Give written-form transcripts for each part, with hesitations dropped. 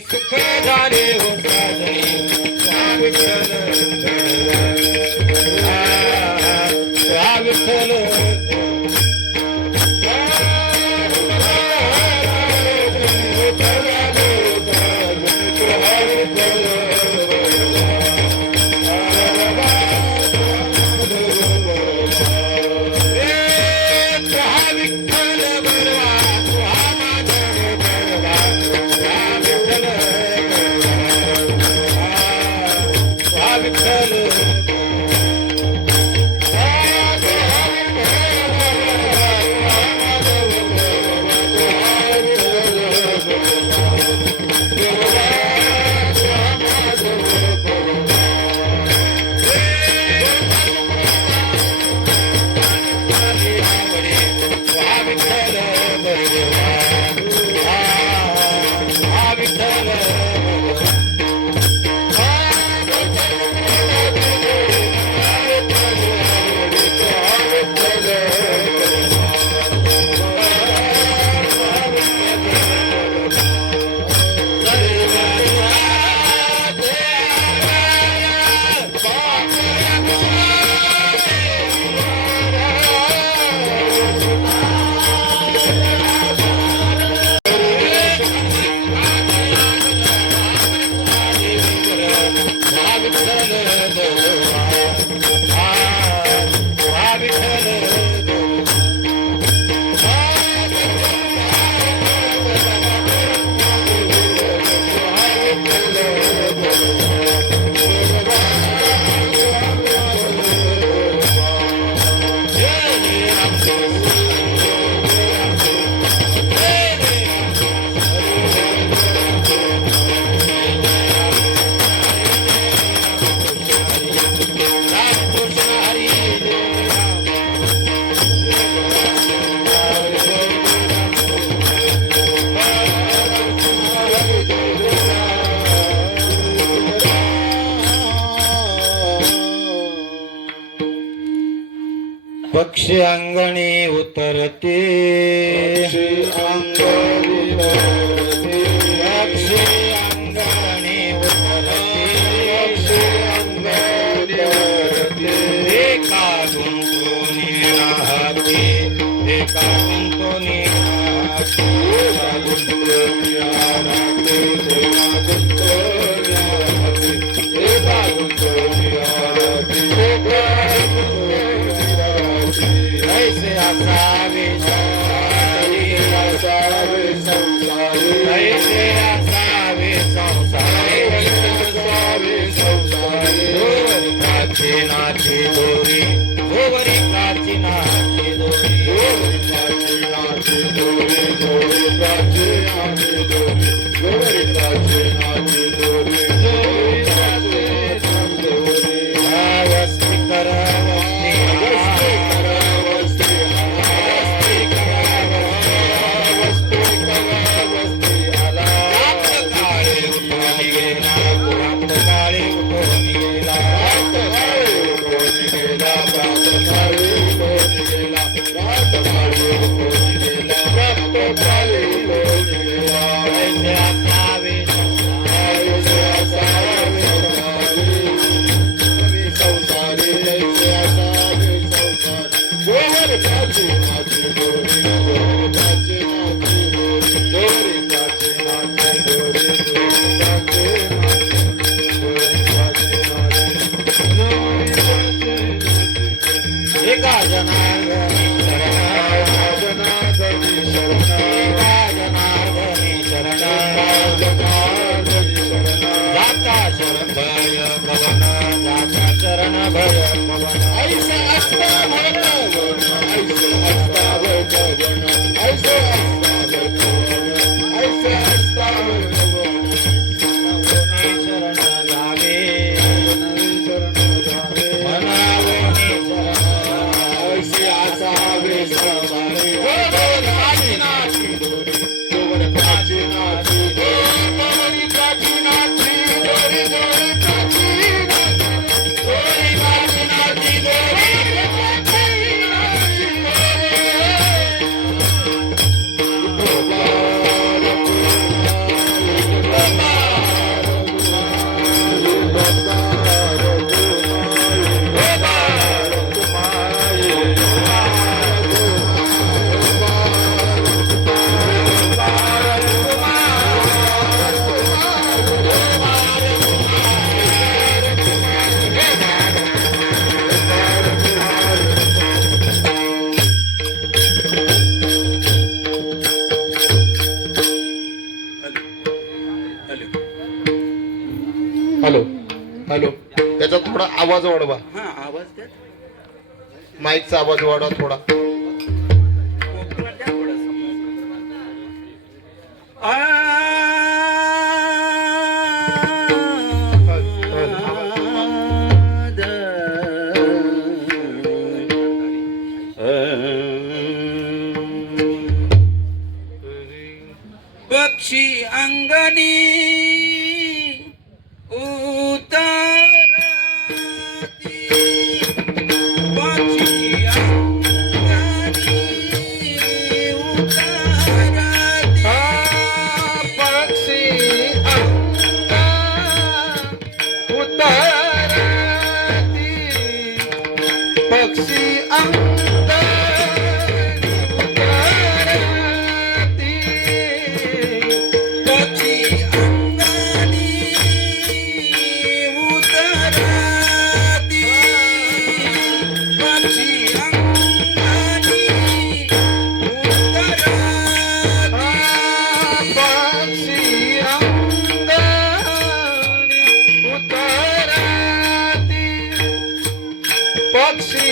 सुख झाले हो साजनी विठ्ठल पक्षी अंगणी उतरते पक्षी अंगणी उतरते एका गुंतोनी राहते एका गुंतोनी ऐसे असावे संसारी ऐसे असावे संसारी काची नाची दोरी दोरी काची नाची हॅलो हॅलो, त्याचा थोडा आवाज वाढवा, हा आवाज द्या. माईकचा आवाज वाढवा थोडा. कोकणात द्या थोडासा. पक्षी अंगणी उतरती, पक्षी अंगणी उतरती. पक्षी अंगा उतरती, पक्षी अंगा उतरती, पक्षी अंगणी उतरती, पक्षी अंगणी पक्षी अंगणी उतरती, पक्षी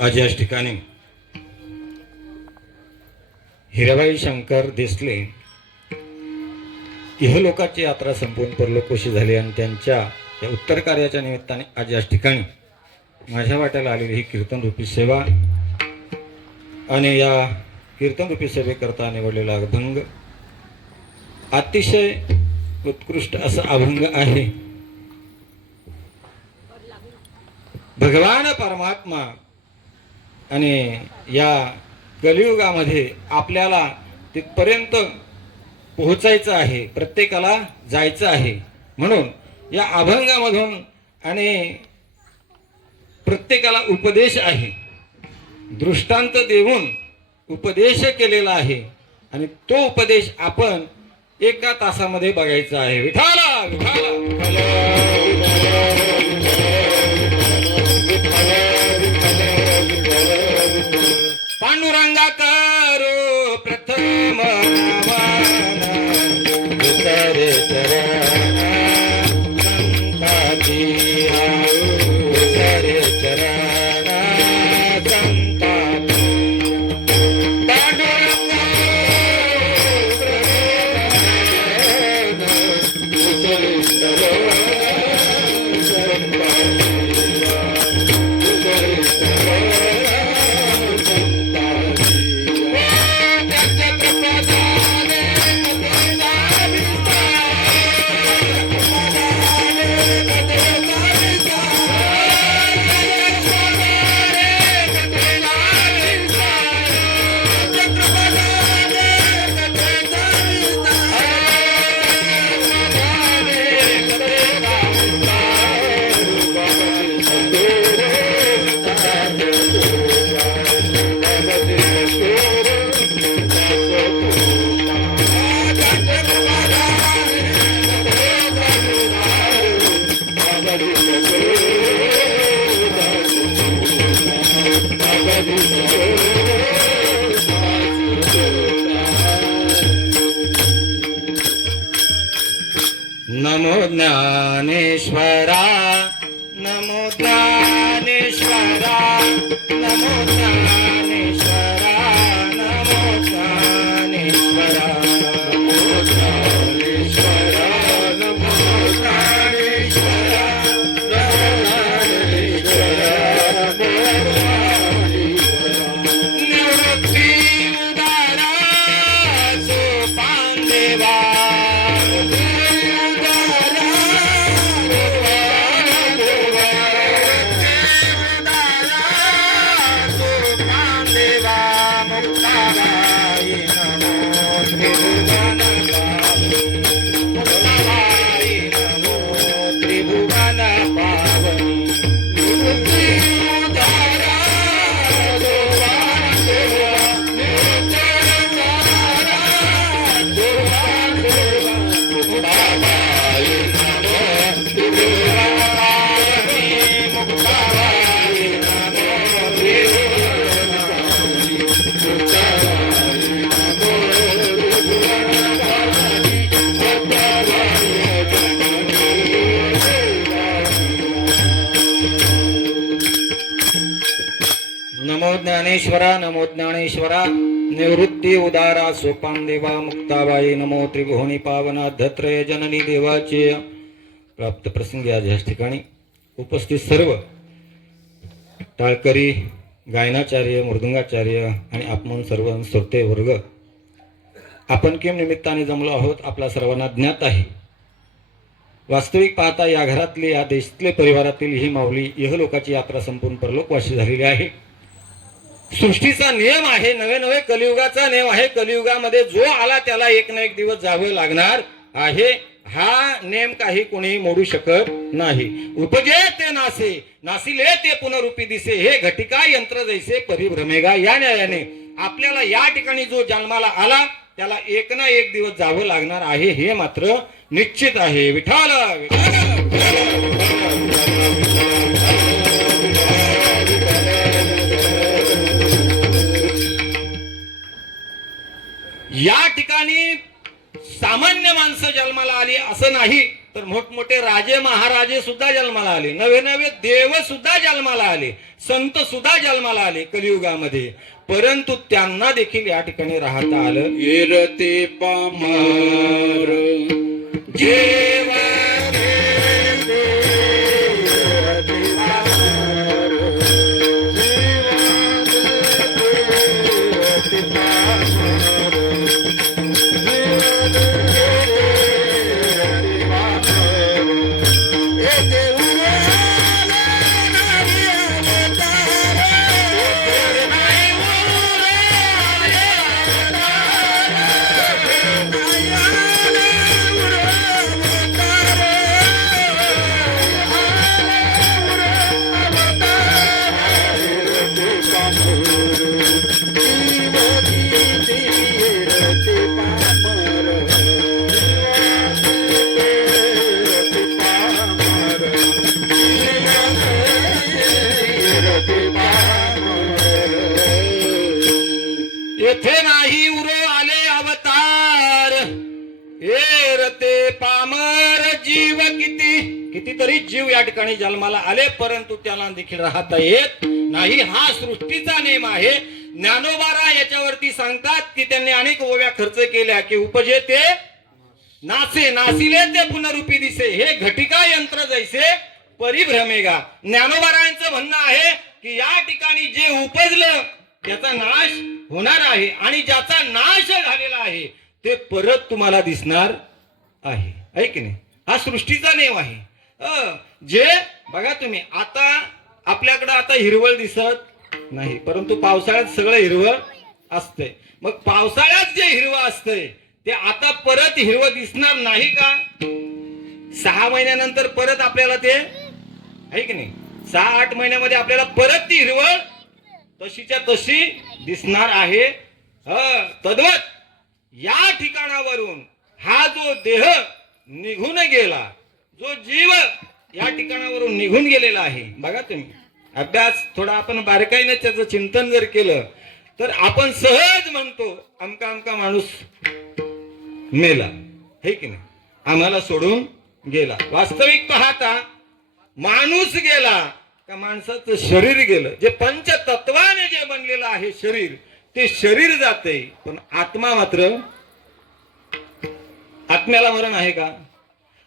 आज याच ठिकाणी हिराबाई शंकर देसले इहलोकाची यात्रा संपून परलोकोशी झाली आणि त्यांच्या या उत्तर कार्याच्या निमित्ताने आज याच ठिकाणी माझ्या वाट्याला आलेली ही कीर्तन रूपी सेवा आणि या कीर्तन रूपी सेवेकरता निवडलेला अभंग अतिशय उत्कृष्ट असा अभंग आहे. भगवान परमात्मा आणि या कलियुगामध्ये आपल्याला तिथपर्यंत पोहोचायचं आहे, प्रत्येकाला जायचं आहे. म्हणून या अभंगामधून आणि प्रत्येकाला उपदेश आहे, दृष्टांत देऊन उपदेश केलेला आहे आणि तो उपदेश आपण एका तासामध्ये बघायचा आहे. विठाला विठाला पांडुरंगा करो प्रथम नमन उतरे चरण संताची उतरे चरण संताची पांडुरंगा उतरे चरण नमो ज्ञानेश्वरा नमो ज्ञानेश्वरा नमो ज्ञानेश्वरा नमो ज्ञानेश्वरा नमो ज्ञानेश्वरा नमो ज्ञानेश्वरा निवृत्ती उदारा सोपान देवा नमो ज्ञानेश्वरा नमो ज्ञानेश्वरा निवृत्ती उदारा सोपान देवा मुक्ताबाई नमो त्रिभुवनी पावना धत्रय जननी देवाचे प्राप्त प्रसंगी आज याच ठिकाणी उपस्थित सर्व टाळकरी गायनाचार्य मृदुंगाचार्य आणि आपण सर्व श्रोते वर्ग आपण केम निमित्ताने जमलो आहोत आपला सर्वांना ज्ञात आहे. वास्तविक पाहता या घरातले या देशातले परिवारातील ही माऊली इहलोकाची यात्रा संपून परलोकवासी झालेली आहे. सृष्टीचा नियम आहे, नवे नवे कलियुगाचा नियम आहे. कलियुगामध्ये जो आला त्याला एक ना एक दिवस जावे लागणार. आहे हा नेम काही कोणी मोडू शकत नाही. उपजे ते नासे नासिले ते पुनरुपी दिसे हे घटिका यंत्र जैसे परिभ्रमेगा. या न्यायाने आपल्याला या ठिकाणी जो जन्माला आला त्याला एक ना एक दिवस जावं लागणार आहे हे मात्र निश्चित आहे. विठाल या ठिकाणी सामान्य माणसं जन्माला आली असं नाही तर मोठमोठे राजे महाराजे सुद्धा जन्माला आले, नवे नवे देव सुद्धा जन्माला आले, संत सुद्धा जन्माला आले कलियुगामध्ये. परंतु त्यांना देखील या ठिकाणी राहता आलं. येरते पामर जेवा येथे नाही उरो आले अवतार. रते पामर जीव कितीतरी जीव या ठिकाणी जन्माला आले परंतु त्याला देखील राहता येत नाही. हा सृष्टीचा नियम आहे. ज्ञानोबारा याच्यावरती सांगतात की त्यांनी अनेक ओव्या खर्च केल्या की उपजे ते नासे नासिले ते पुनरुपी दिसे हे घटिका यंत्र जैसे परिभ्रमेगा. ज्ञानोबारायांचं म्हणणं आहे की या ठिकाणी जे उपजलं त्याचा नाश होणार आहे आणि ज्याचा नाश झालेला आहे ते परत तुम्हाला दिसणार आहे की नाही. हा सृष्टीचा नियम आहे. जे बघा तुम्ही आता आपल्याकडे आता हिरवळ दिसत नाही परंतु पावसाळ्यात सगळं हिरवळ असतंय. मग पावसाळ्यात जे हिरवं असतंय ते आता परत हिरवं दिसणार नाही का? 6 महिन्यानंतर परत आपल्याला ते आहे की नाही 6-8 महिन्यामध्ये आपल्याला परत ती हिरवळ तशीच्या तशी दिसणार आहे. तद्वत या ठिकाणावरून हा जो देह निघून गेला, जो जीव या ठिकाणावरून निघून गेलेला आहे. बघा तुम्ही अभ्यास थोडा आपण बारकाईने त्याचं चिंतन जर केलं तर आपण सहज म्हणतो अमका अमका माणूस मेला हे की नाही, आम्हाला सोडून गेला. वास्तविक पाहता माणूस गेला का माणसाचं शरीर गेलं. जे पंचतत्वाने जे बनलेलं आहे शरीर ते शरीर जाते पण आत्मा मात्र, आत्म्याला मरण आहे का?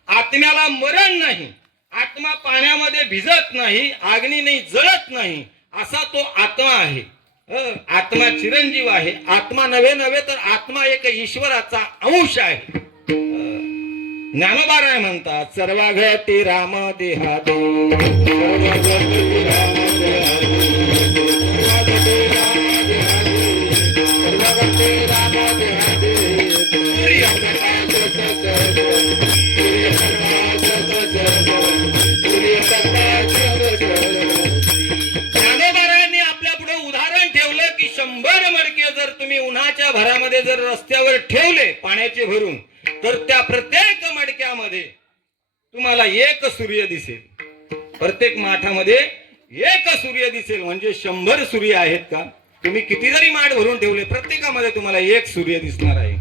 आत्म्याला मरण नाही. आत्मा पाण्यामध्ये भिजत नाही, अग्नीने जळत नाही असा तो आत्मा आहे. आत्मा चिरंजीव आहे. आत्मा नव्हे तर आत्मा एक ईश्वराचा अंश आहे. ज्ञानोबाराय म्हणतात सर्वाघटी राम देहादे ज्ञानोबारायांनी आपल्या पुढे उदाहरण ठेवलं की 100 मडके जर तुम्ही उन्हाच्या भरामध्ये जर रस्त्यावर ठेवले पाण्याचे भरून तर त्या प्रत्येक मडक्यामध्ये तुम्हाला एक सूर्य दिसेल. प्रत्येक माठामध्ये एक सूर्य दिसेल. म्हणजे 100 सूर्य आहेत का? तुम्ही किती जरी माठ भरून ठेवले प्रत्येकामध्ये तुम्हाला एक सूर्य दिसणार आहे.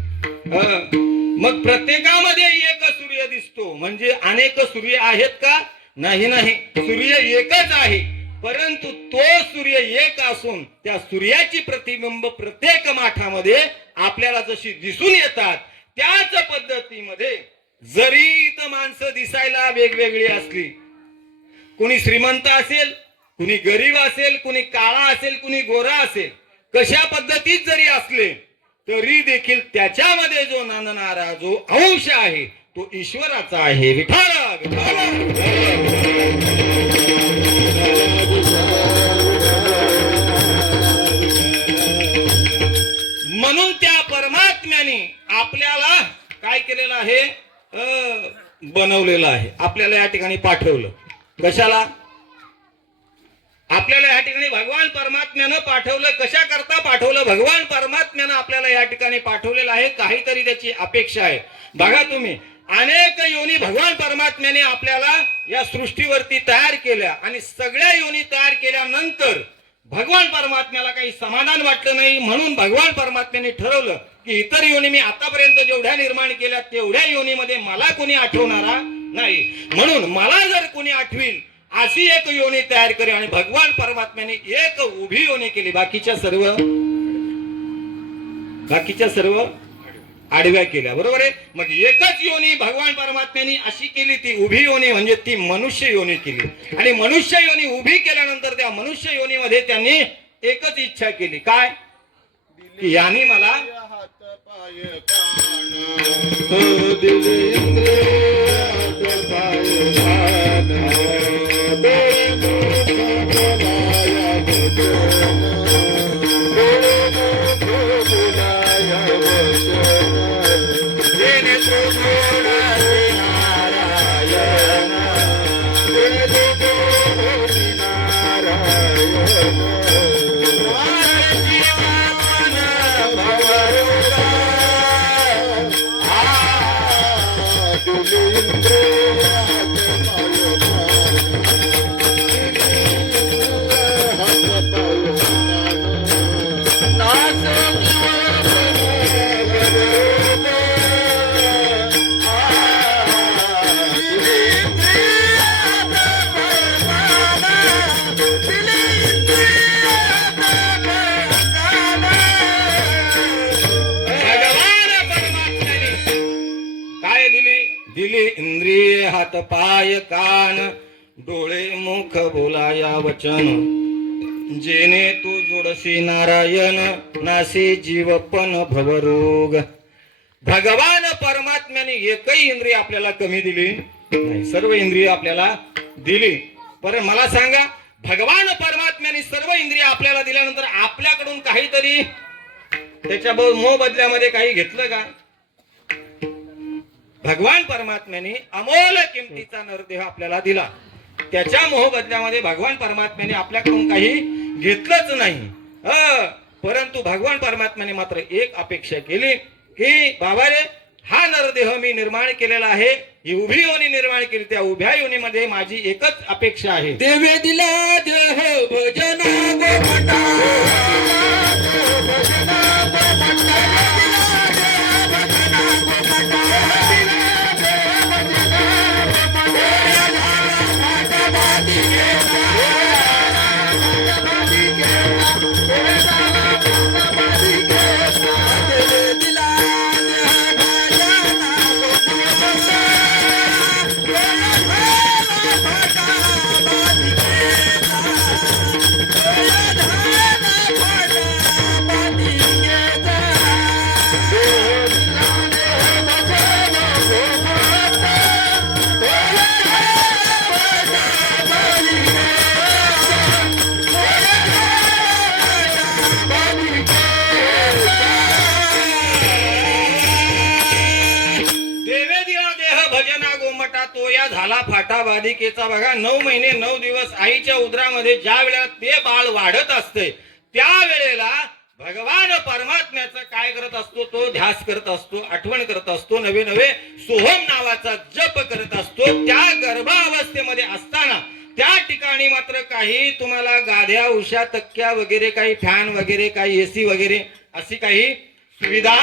मग प्रत्येकामध्ये एक सूर्य दिसतो म्हणजे अनेक सूर्य आहेत का? नाही. सूर्य एकच आहे. परंतु तो सूर्य एक असून त्या सूर्याची प्रतिबिंब प्रत्येक माठामध्ये आपल्याला जशी दिसून येतात त्याच पद्धतीमध्ये जरी इथं माणसं दिसायला वेगवेगळी असली, कुणी श्रीमंत असेल, कुणी गरीब असेल, कुणी काळा असेल, कुणी गोरा असेल, कशा पद्धतीत जरी असले तरी देखील त्याच्यामध्ये जो नांदणारा जो अंश आहे तो ईश्वराचा आहे. विठ्ठल म्हणून त्या परमात्म्याने आपल्याला काय केलेलं आहे? बनवलेलं आहे, आपल्याला या ठिकाणी पाठवलं. कशाला? आपल्याला या ठिकाणी भगवान परमात्म्यानं पाठवलं. कशा करता पाठवलं? भगवान परमात्म्यानं आपल्याला या ठिकाणी पाठवलेलं आहे. काहीतरी त्याची अपेक्षा आहे. बघा तुम्ही, अनेक योनी भगवान परमात्म्याने आपल्याला या सृष्टीवरती तयार केल्या आणि सगळ्या योनी तयार केल्यानंतर भगवान परमात्म्याला काही समाधान वाटलं नाही. म्हणून भगवान परमात्म्याने ठरवलं की इतर योनी मी आतापर्यंत जेवढ्या निर्माण केल्या तेवढ्या योनीमध्ये मला कोणी आठवणारा नाही. म्हणून मला जर कोणी आठवील अशी एक योनी तयार करी. आणि भगवान परमात्म्याने एक उभी योनी केली, बाकीच्या सर्व आडव्या केल्या. बरोबर आहे. मग एकच योनी भगवान परमात्म्याने अशी केली, ती उभी योनी, म्हणजे ती मनुष्य योनी केली. आणि मनुष्य योनी उभी केल्यानंतर त्या मनुष्य योनीमध्ये त्यांनी एकच इच्छा केली. काय? की यांनी मला हात पाय कान दिले इंद्रिय हात पाय कान डोळे मुख बोलाया वचन डोळे मुख बोलाया वचन जेणे त्रिगुणाचे नारायण जेणे त्रिगुणाचे नारायण दिली इंद्रिय हात पाय कान डोळे मुख बोलाया वचन जेणे तू जोडसी नारायण नासी जीवपन भवरोग. भगवान परमात्म्याने एकही इंद्रिय आपल्याला कमी दिली नाही, सर्व इंद्रिय आपल्याला दिली. पण मला सांगा, भगवान परमात्म्याने सर्व इंद्रिय आपल्याला दिल्यानंतर आपल्याकडून काहीतरी त्याच्या मोबदल्यामध्ये काही घेतलं का? भगवान परमात्म्याने अमोल किमतीचा नरदेह आपल्याला दिला. त्याच्या मोहबदल्यामध्ये भगवान परमात्म्याने आपल्याकडून काही घेतलंच नाही. परंतु भगवान परमात्म्याने मात्र एक अपेक्षा केली की बाबा रे, हा नरदेह मी निर्माण केलेला आहे, ही उभी योनी निर्माण केली, त्या उभ्या योनीमध्ये माझी एकच अपेक्षा आहे. देवे दिला देह भजना झाला फाटा बाधिकेचा. बघा, 9 महिने 9 दिवस आईच्या उदरामध्ये ज्या वेळेला ते बाळ वाढत असते त्या वेळेला भगवान परमात्म्याचं काय करत असतो? तो ध्यास करत असतो, आठवण करत असतो, नवे नवे सोहम नावाचा जप करत असतो. त्या गर्भावस्थेमध्ये असताना त्या ठिकाणी मात्र काही तुम्हाला गाद्या उशा तक्क्या वगैरे, काही फॅन वगैरे, काही एसी वगैरे अशी काही सुविधा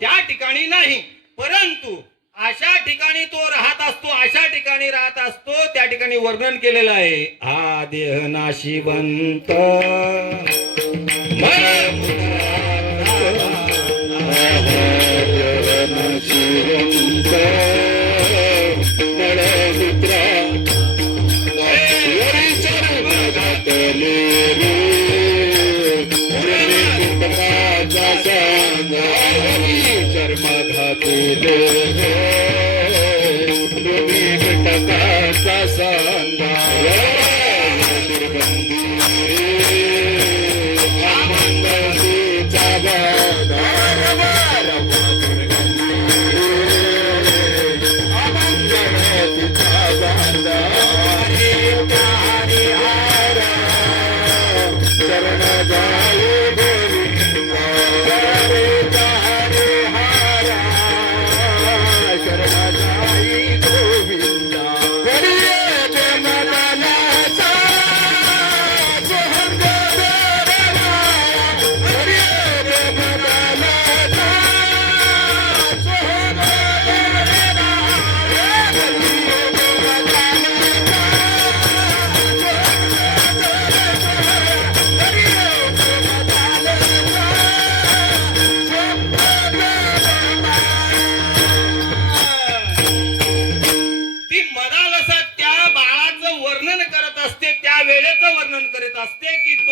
त्या ठिकाणी नाही. परंतु अशा ठिकाणी तो राहत असतो, अशा ठिकाणी राहत असतो. त्या ठिकाणी वर्णन केलेलं आहे, हा देह नाशिवंत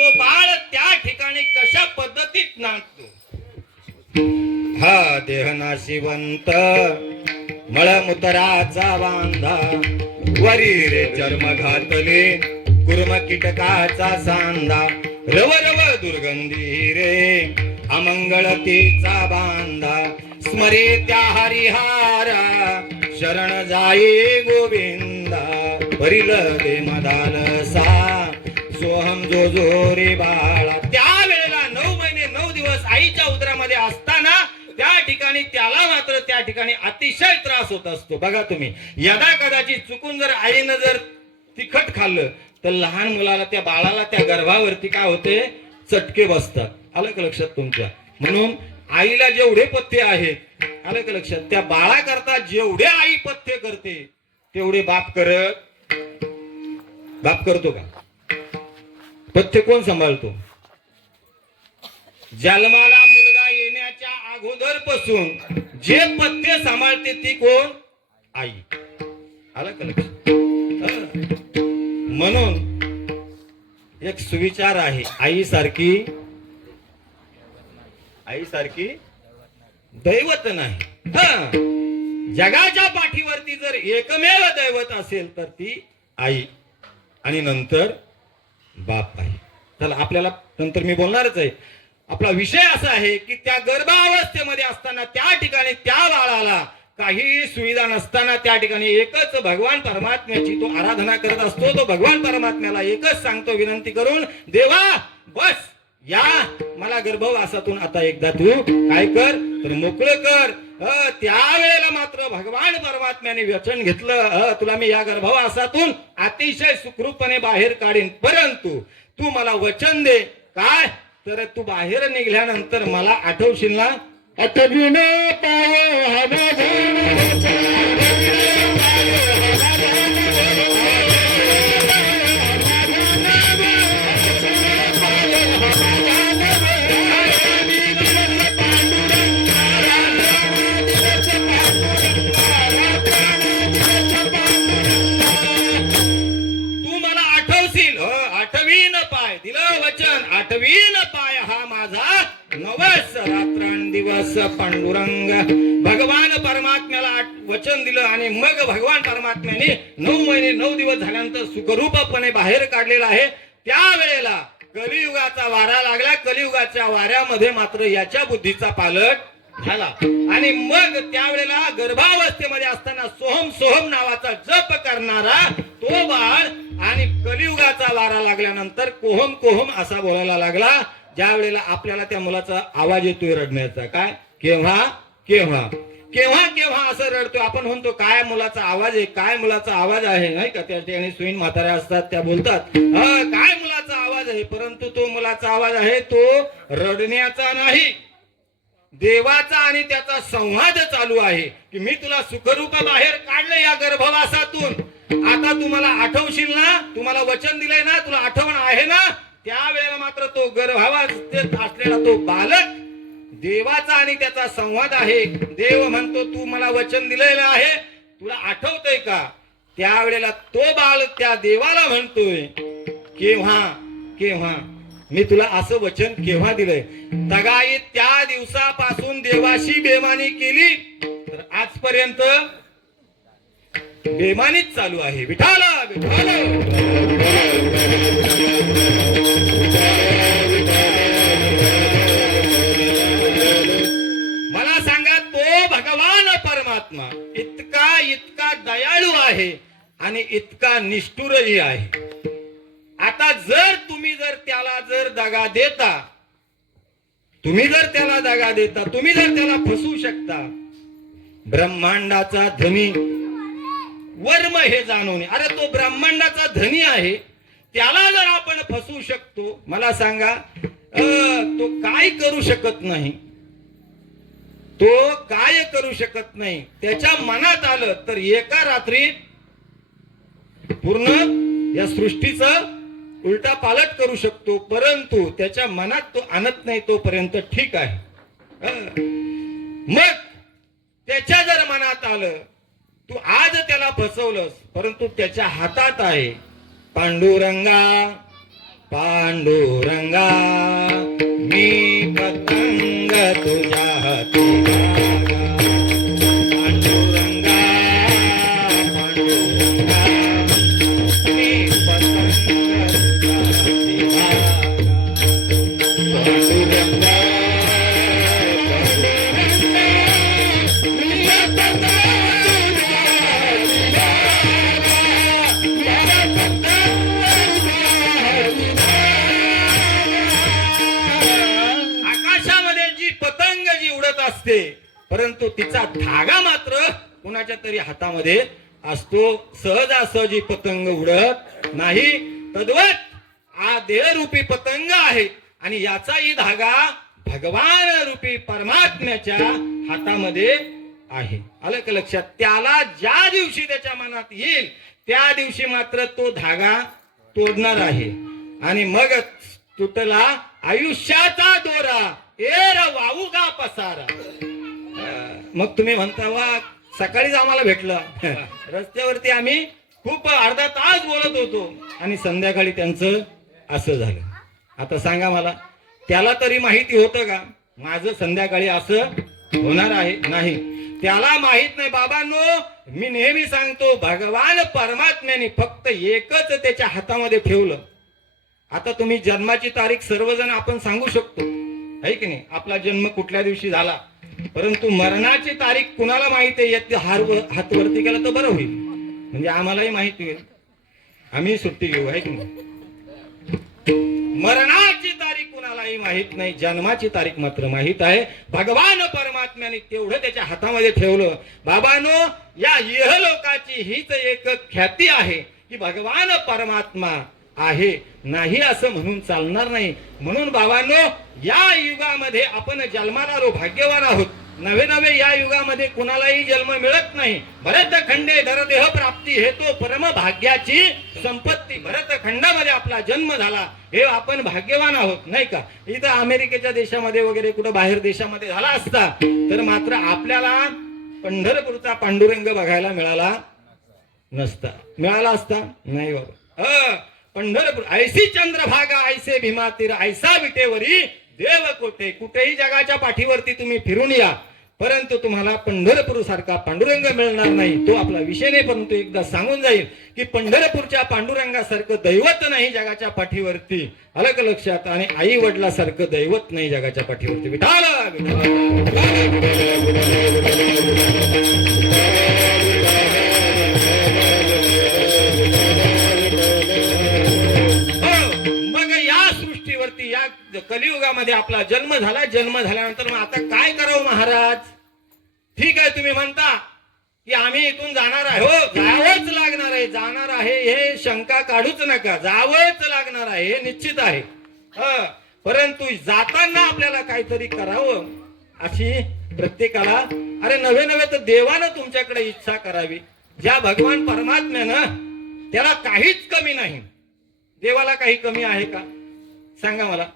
तो बाळ त्या ठिकाणी कशा पद्धतीत नांदतो. हा देह नाशिवंत मळमुतराचा बांधा वरी रे चर्म घातले कुर्म कीटकाचा सांदा रव रव दुर्गंधी रे अमंगळतेचा बांधा स्मरे त्या हरिहारा शरण जाई गोविंदा वरील दे मदालसा सोहम जो जो रे बाळा. त्या वेळेला 9 महिने 9 दिवस आईच्या उदरामध्ये असताना त्या ठिकाणी त्याला मात्र त्या ठिकाणी अतिशय त्रास होत असतो. बघा तुम्ही, यदा कदाचित चुकून जर आईनं जर तिखट खाल्लं तर लहान मुलाला त्या बाळाला त्या गर्भावरती काय होते, चटके बसतात. आलं का लक्षात तुमच्या. म्हणून आईला जेवढे पथ्य आहेत, आलं का लक्षात, त्या बाळाकरता जेवढे आई पथ्य करते तेवढे बाप करतो का. पथ्य कोण सांभाळतो. जन्माला मुलगा येण्याच्या अगोदर पासून जे पथ्य सांभाळते ती कोण, आई. आलं का लक्षात. म्हणून एक सुविचार आहे, आईसारखी दैवत नाही. जगाच्या पाठीवरती जर एकमेव दैवत असेल तर ती आई आणि नंतर बाप आहे. चला आपल्याला नंतर मी बोलणारच आहे. आपला विषय असा आहे की त्या गर्भावस्थेमध्ये असताना त्या ठिकाणी त्या बाळाला काही सुविधा नसताना त्या ठिकाणी एकच भगवान परमात्म्याची तो आराधना करत असतो. तो भगवान परमात्म्याला एकच सांगतो विनंती करून, देवा बस या मला गर्भवासातून आता एकदा तू काय कर तर मोकळं कर. त्यावेळेला मात्र भगवान परमात्म्याने वचन घेतलं, तुला मी या गर्भवासातून अतिशय सुखरूपपणे बाहेर काढीन, परंतु तू मला वचन दे. काय तर तू बाहेर निघाल्यानंतर मला आठवशील ना. आठवीन पाय आठवीन पाय हा माझा नवस रात्रंदिवस पांडुरंग. भगवान परमात्म्याला वचन दिलं आणि मग भगवान परमात्म्याने 9 महिने 9 दिवस झाल्यानंतर सुखरूपपणे बाहेर काढलेला आहे. त्यावेळेला कलियुगाचा वारा लागला. कलियुगाच्या वाऱ्यामध्ये मात्र याच्या बुद्धीचा पालट झाला आणि मग त्यावेळेला गर्भावस्थेमध्ये असताना सोहम सोहम नावाचा जप करणारा तो बाळ आणि कलियुगाचा वारा लागल्यानंतर कोहम कोहम असा बोलायला लागला. ज्या वेळेला आपल्याला त्या मुलाचा आवाज येतोय रडण्याचा, काय केव्हा केव्हा केव्हा केव्हा असं रडतोय. आपण म्हणतो काय मुलाचा आवाज आहे, काय मुलाचा आवाज आहे, नाही का. त्या ठिकाणी सुईन म्हाताऱ्या असतात, त्या बोलतात काय मुलाचा आवाज आहे, परंतु तो मुलाचा आवाज आहे तो रडण्याचा नाही, देवाचा आणि त्याचा संवाद चालू आहे की मी तुला सुखरूप बाहेर काढलं या गर्भवासातून. आता तुम्हाला आठवशील ना, तुम्हाला वचन दिलंय ना, तुला आठवण आहे ना. त्यावेळेला मात्र तो गर्भावस्थेत असलेला तो बालक देवाचा आणि त्याचा संवाद आहे. देव म्हणतो तू मला वचन दिलेलं आहे, तुला आठवतंय का. त्यावेळेला तो बाळ त्या देवाला म्हणतोय केव्हा केव्हा मी तुला असं वचन केव्हा दिलंय. तगाई त्या दिवसापासून देवाशी बेमानी केली तर आजपर्यंत बेमानीच चालू आहे. विठाला विठाला मला सांगा, तो भगवान परमात्मा इतका इतका दयाळू आहे आणि इतका निष्ठुरही आहे. आता जर तुम्ही जर त्याला जर दगा देता, तुम्ही जर त्याला फसवू शकता. ब्रह्मांडाचा धनी वर्म हे जाणून, अरे तो ब्रह्मांडाचा धनी आहे, त्याला जर आपण फसवू शकतो, मला सांगा तो काय करू शकत नाही. तो काय करू शकत नाही. त्याच्या मनात आलं तर एका रात्रीत पूर्ण या सृष्टीचं उलटा पालट करू शकतो, परंतु त्याच्या मनात तो आणत नाही तोपर्यंत ठीक आहे. मग त्याच्या जर मनात आलं, तू आज त्याला फसवलंस, परंतु त्याच्या हातात आहे पांडुरंगा पांडुरंगा मी पतंग तुझ्या हाती लागा. पांडुरंगा पांडुरंगा मी पतंग तुझ्या हाती लागा. पांडुरंगा आकाशामध्ये जी पतंग जी उडत असते परंतु तिचा धागा मात्र कुणाच्या तरी हातामध्ये असतो. सहजासहजी पतंग उडत नाही. तद्वत हा देहरूपी पतंग आहे आणि याचाही धागा भगवान रूपी परमात्म्याच्या हातामध्ये आहे. आलं का लक्षात? त्याला ज्या दिवशी त्याच्या मनात येईल त्या दिवशी मात्र तो धागा तोडणार आहे आणि मग तुटला आयुष्याचा दोरा एर वाऊगा पसारा. मग तुम्ही म्हणता वा सकाळीच आम्हाला भेटलं रस्त्यावरती आम्ही खूप अर्धा तास बोलत होतो आणि संध्याकाळी त्यांचं असं झालं. आता सांगा मला त्याला तरी माहिती होतं का माझं संध्याकाळी असं होणार आहे? नाही, त्याला माहित नाही. बाबांनो मी नेहमी सांगतो भगवान परमात्म्याने फक्त एकच त्याच्या हातामध्ये ठेवलं. आता तुम्ही जन्माची तारीख सर्वजण आपण सांगू शकतो आहे की नाही, आपला जन्म कुठल्या दिवशी झाला, परंतु मरणाची तारीख कुणाला माहिती आहे? यात हात वरती केला तर बरं होईल, म्हणजे आम्हालाही माहिती होईल, आम्ही सुट्टी घेऊ आहे की नाही. मरणाची तारीख कुणालाही माहित नाही, जन्माची तारीख मात्र माहित आहे. भगवान परमात्म्याने तेवढं त्याच्या हातामध्ये ठेवलं. बाबांनो या इहलोकाची हीच एक ख्याती आहे की भगवान परमात्मा आहे, नाही असं म्हणून चालणार नाही. म्हणून बाबांनो या युगामध्ये आपण जन्माला आलो, भाग्यवान आहोत. नवे नवे या युगामध्ये कुणालाही जन्म मिळत नाही. भरत खंडे धरदेह प्राप्ती हे तो परम भाग्याची संपत्ती. भरत खंडामध्ये आपला जन्म झाला हे आपण भाग्यवान आहोत, नाही का? इथं अमेरिकेच्या देशामध्ये वगैरे कुठं बाहेर देशामध्ये झाला असता तर मात्र आपल्याला पंढरपूरचा पांडुरंग बघायला मिळाला नसता. मिळाला असता? नाही बाबा. पंढरपूर ऐसी चंद्रभागा ऐसे भीमातीर ऐसा विटेवरी देव कोठे. कुठेही जगाच्या पाठीवरती तुम्ही फिरून या परंतु तुम्हाला पंढरपूर सारखा पांडुरंग मिळणार नाही. तो आपला विषय नाही, परंतु एकदा सांगून जाईल की पंढरपूरच्या पांडुरंगासारखं दैवत नाही जगाच्या पाठीवरती. आलं का लक्षात? आणि आई वडिलासारखं दैवत नाही जगाच्या पाठीवरती. विठाल या कलियुगामध्ये आपला जन्म झाला. जन्म झाल्यानंतर मग आता काय करावं महाराज? ठीक आहे, तुम्ही म्हणता की आम्ही इथून जाणार आहे. हो, जावंच लागणार आहे. जाणार आहे हे शंका काढूच नका, जावंच लागणार आहे हे निश्चित आहे. परंतु जाताना आपल्याला काहीतरी करावं अशी प्रत्येकाला, अरे नवे नवे तर देवानं तुमच्याकडे इच्छा करावी. ज्या भगवान परमात्म्यानं त्याला काहीच कमी नाही. देवाला काही कमी आहे का? सांगा मला.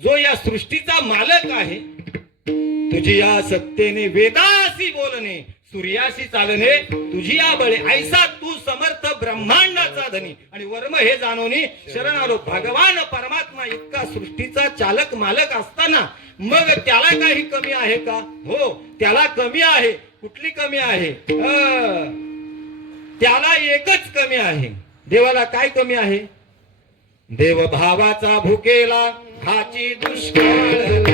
जो या सृष्टीचा मालक आहे, तुझी या सत्तेने वेदासी बोलणे सूर्याशी चालणे तुझी या बळे ऐसा तू समर्थ ब्रह्मांडाचा धनी आणि वर्म हे जाणवणी शरण आलो. भगवान परमात्मा इतका सृष्टीचा चालक मालक असताना मग त्याला काही कमी आहे का? हो, त्याला कमी आहे. कुठली कमी आहे? त्याला एकच कमी आहे. देवाला काय कमी आहे? देव भावाचा भुकेला खाची दुष्काळ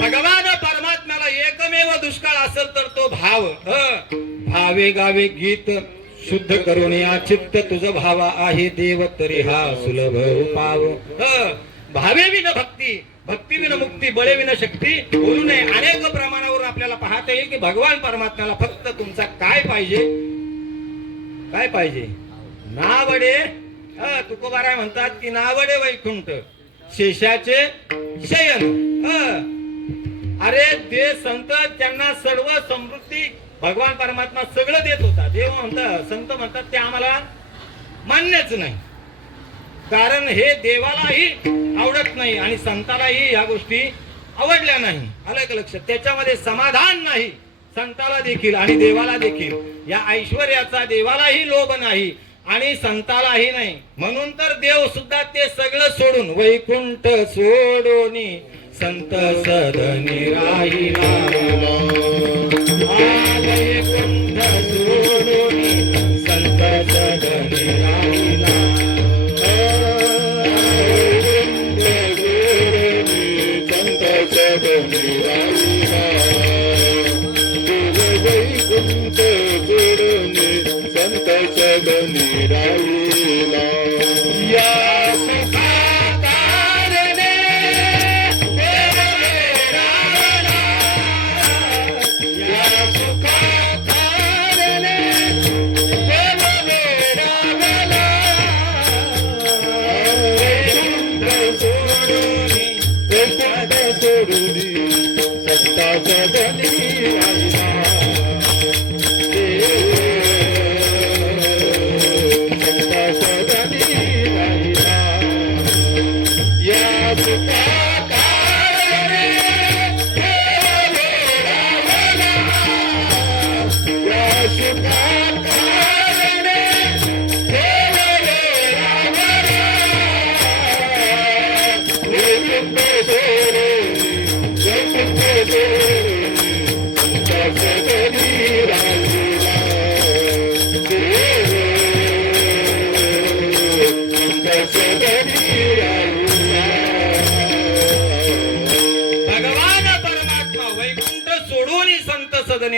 भगवान परमात्म्याला एकमेव दुष्काळ असेल तर तो भाव. भावे गावे गीत शुद्ध करून या चित्त तुझ भावा आहे देव तरी हा सुलभ उपाव. भावे विन भक्ती, भक्ती विन मुक्ती, बळे विन शक्ती बोलू नये. अनेक प्रमाणावर आपल्याला पाहता येईल की भगवान परमात्म्याला फक्त तुमचा काय पाहिजे, काय पाहिजे? नावडे. तुकोबाराय म्हणतात की नावडे वैकुंठ शेषाचे शयन. अरे ते संत त्यांना सर्व समृद्धी भगवान परमात्मा सगळं देत होता. देव म्हणतात, संत म्हणतात ते आम्हाला मान्यच नाही, कारण हे देवालाही आवडत नाही आणि संतालाही या गोष्टी आवडल्या नाही. आलं का लक्षात? त्याच्यामध्ये समाधान नाही संताला देखील आणि देवाला देखील. या ऐश्वर्याचा देवालाही लोभ नाही आणि संतालाही नाही. म्हणून तर देव सुद्धा ते सगळं सोडून वैकुंठ सोडून संत सदनी राहिला. वैकुंठ सोडून संत सदनी राहिला. संत सदनी राहिला. वैकुंठ सोडून संत सदनी राहिला. या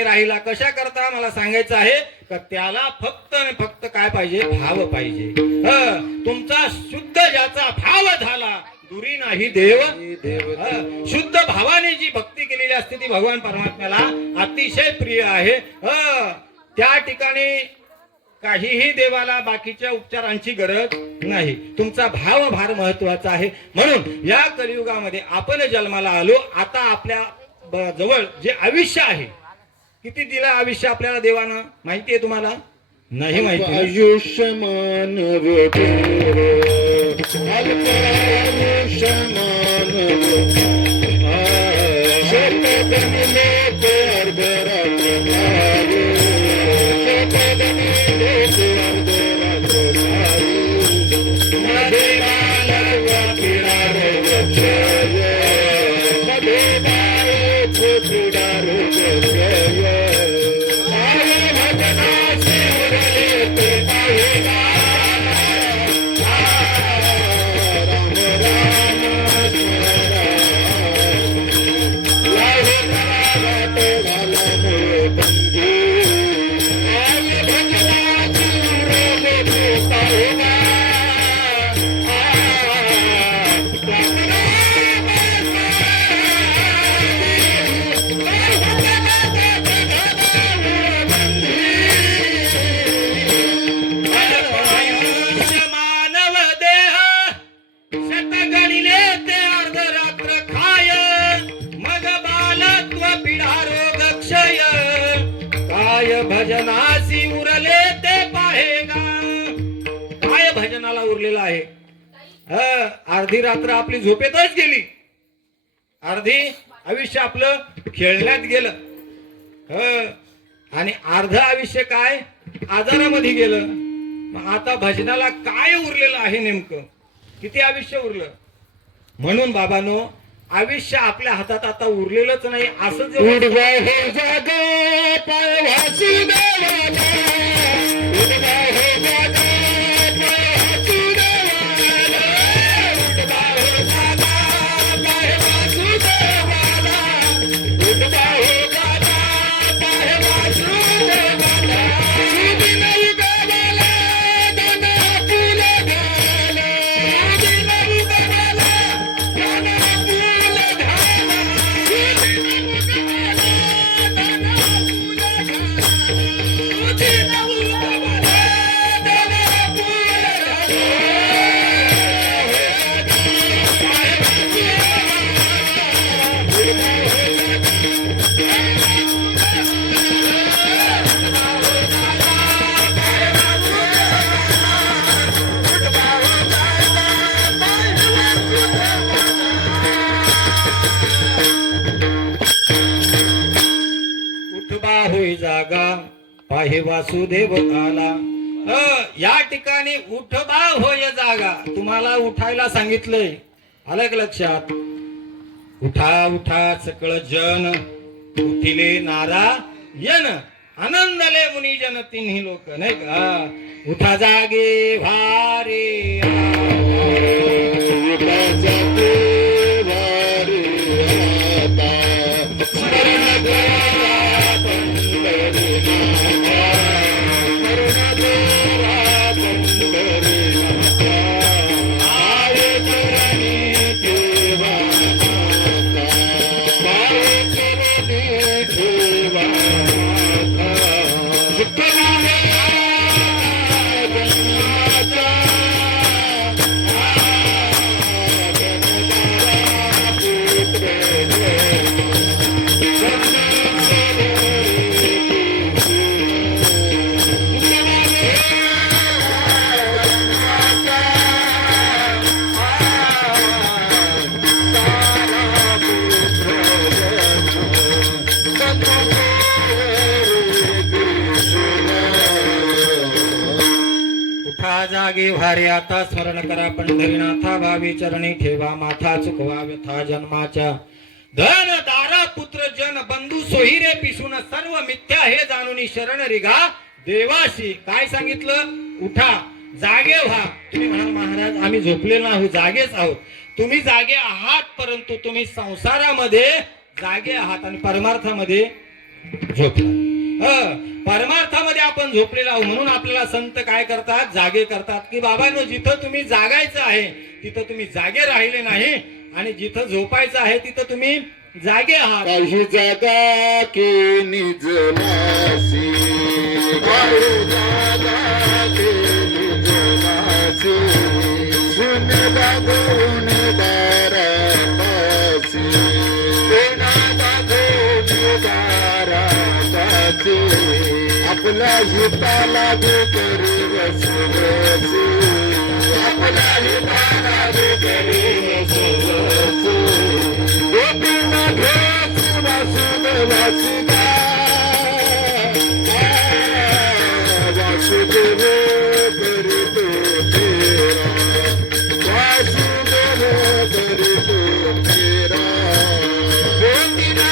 राहिला. कशा करता मला सांगायचं आहे का त्याला फक्त आणि फक्त काय पाहिजे? भाव पाहिजे. तुमचा शुद्ध ज्याचा भाव झाला दुरी नाही देव. शुद्ध भावाने जी भक्ती केलेली असते ती भगवान परमात्म्याला अतिशय प्रिय आहे. त्या ठिकाणी काहीही देवाला बाकीच्या उपचारांची गरज नाही. तुमचा भाव फार महत्वाचा आहे. म्हणून या कलियुगामध्ये आपण जन्माला आलो. आता आपल्या जवळ जे आयुष्य आहे, किती दिलं आयुष्य आपल्याला देवानं माहिती आहे तुम्हाला? नाही माहिती. आयुष्यमान भजनासी उरले ते पाहेगा. काय भजनाला उरलेला आहे? अर्धी रात्र आपली झोपेतच गेली, अर्धी आयुष्य आपलं खेळण्यात गेलं, आणि अर्ध आयुष्य काय आजारामध्ये गेलं. मग आता भजनाला काय उरलेलं आहे नेमकं? किती आयुष्य उरलं? म्हणून बाबांनो, आयुष्य आपल्या हातात आता उरलेलंच नाही. असं उठबा होई जागा पाहे वासुदेव आला. या ठिकाणी उठबा होय जागा, तुम्हाला उठायला सांगितलंय. आलं का लक्षात? उठा उठा सकळ जन, उठिले नारायण, आनंदले मुनिजन तिन्ही लोक, नाही का? उठा जागे भारे जागे भारे. आता स्मरण करा पंढरीनाथा, भावी चरणी ठेवा माथा, चुकवा व्यथा जन्माच्या. धन दारा पुत्र जन बंधू सोहिरे पिसून सर्व मिथ्या हे जाणून शरण रिगा देवाशी. काय सांगितलं? उठा, जागे व्हा. तुम्ही म्हणाल महाराज आम्ही झोपलेलो आहोत, जागेच आहोत. तुम्ही जागे आहात, परंतु तुम्ही संसारामध्ये जागे आहात आणि परमार्थामध्ये झोपला. परमार्थामध्ये आपण झोपलेला आहोत. म्हणून आपल्याला संत काय करतात? जागे करतात की बाबांनो, जिथं तुम्ही जागायचं आहे तिथं तुम्ही जागे राहिले नाही, आणि जिथं झोपायचं आहे तिथं तुम्ही जागे आहात. काही जागा के निजलासी, काही जागा के निजलासी, सुन लागून दारापासी, सुना लागून दारापासी, आपला हिता लागू करी रसरसी, आपला हिता लागू करी रसरसी, गोपीना घेस वासुदेव वासुदा, वासुदेव करी तो तेरा, वासुदेव करी तो तेरा, गोपीना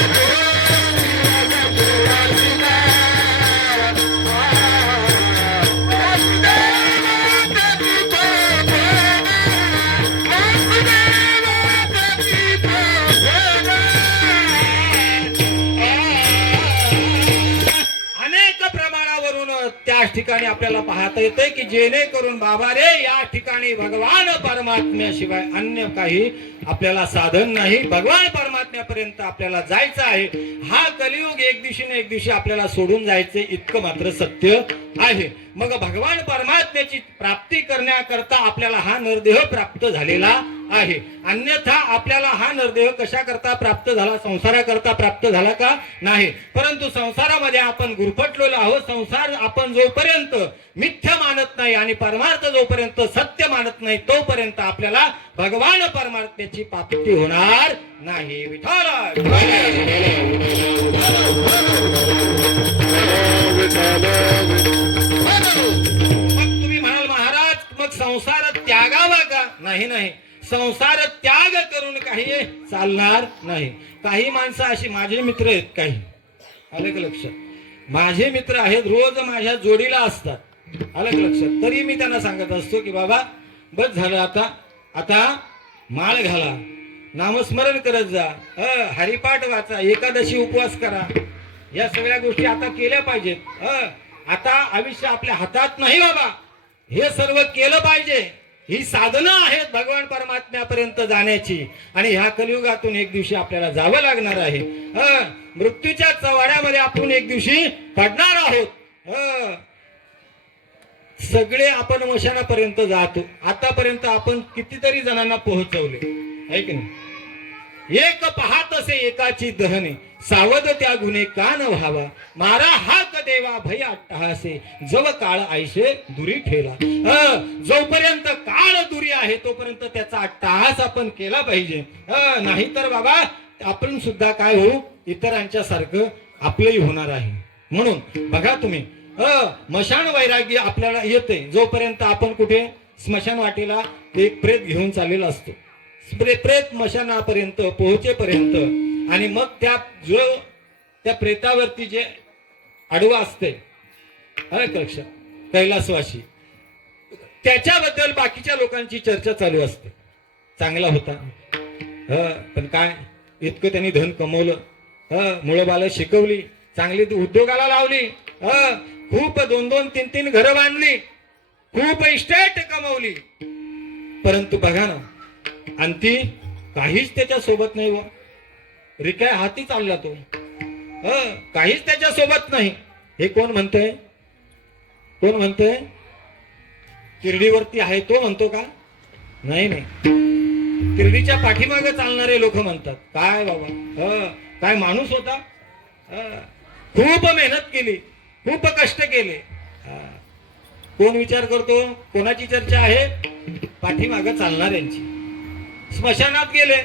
त्याच ठिकाणी आपल्याला पाहता येतंय की जेणेकरून बाबा रे, या ठिकाणी भगवान परमात्म्याशिवाय अन्य काही आपल्याला साधन नाही. भगवान परमात्म्यापर्यंत आपल्याला जायचं आहे. हा कलियुग एक दिवशी ना एक दिवशी आपल्याला सोडून जायचे, इतकं मात्र सत्य आहे. मग भगवान परमात्म्याची प्राप्ती करण्याकरता आपल्याला हा नरदेह प्राप्त झालेला आहे. अन्यथा आपल्याला हा नरदेह कशा करता प्राप्त झाला? संसाराकरता प्राप्त झाला का? नाही. परंतु संसारामध्ये आपण गुरफटलेलो आहोत. संसार आपण जोपर्यंत मिथ्या मानत नाही आणि परमार्थ जोपर्यंत सत्य मानत नाही, तोपर्यंत आपल्याला भगवान परमात्म्याची प्राप्ती होणार नाही. विठ्ठल मग तुम्ही म्हणाल महाराज, मग संसार त्यागावा का? नाही नाही, संसार त्याग करून काही चालणार नाही. काही माणसं अशी, माझे मित्र आहेत काही, आले का लक्षात? माझे मित्र आहेत, रोज माझ्या जोडीला असतात, आलं का लक्षात? तरी मी त्यांना सांगत असतो की बाबा बस झालं, आता आता माळ घाला, नामस्मरण करत जा, हरिपाठ वाचा, एकादशी उपवास करा. या सगळ्या गोष्टी आता केल्या पाहिजेत. आता आयुष्य आपल्या हातात नाही बाबा, हे सर्व केलं पाहिजे. ही साधनं आहेत भगवान परमात्म्यापर्यंत जाण्याची, आणि ह्या कलियुगातून एक दिवशी आपल्याला जावं लागणार आहे. मृत्यूच्या चव्हाड्यामध्ये आपण एक दिवशी पडणार आहोत. सगळे आपण वशानापर्यंत जातो. आतापर्यंत आपण कितीतरी जणांना पोहोचवले आहे की नाही? एक पाहत असे एकाची दहने सावध त्या गुन्हे कान व्हावा मारा हाक देवा भय अट्टहासे जव काळ आयशे दुरी ठेला. जोपर्यंत काळ दुरी आहे तोपर्यंत त्याचा अट्टहास आपण केला पाहिजे. नाहीतर बाबा आपण सुद्धा काय होऊ इतरांच्या सारखं आपलंही होणार आहे. म्हणून बघा तुम्ही मशान वैराग्य आपल्याला येते जोपर्यंत आपण कुठे स्मशान वाटेला एक प्रेत घेऊन चाललेला असतो. प्रेत मशानापर्यंत पोहोचेपर्यंत आणि मग त्या प्रेतावरती जे आडवा असते कैलासवासी त्याच्याबद्दल बाकीच्या लोकांची चर्चा चालू असते. चांगला होता पण काय इतकं त्यांनी धन कमवलं, मुळबाला शिकवली, चांगली उद्योगाला लावली, खूप 2-2, 3-3 घरं बांधली, खूप इस्टेट कमवली, परंतु बघा ना आणि ती काहीच त्याच्या सोबत नाही. रिकाय हाती चालला तो, काहीच त्याच्या सोबत नाही. हे कोण म्हणतंय? कोण म्हणतंय? किरडीवरती आहे तो म्हणतो का? नाही नाही, किरडीच्या पाठीमागे चालणारे लोक म्हणतात. काय बाबा काय माणूस होता, खूप मेहनत केली, खूप कष्ट केले. कोण विचार करतो? कोणाची चर्चा आहे? पाठीमागे चालणाऱ्यांची. स्मशानात गेले,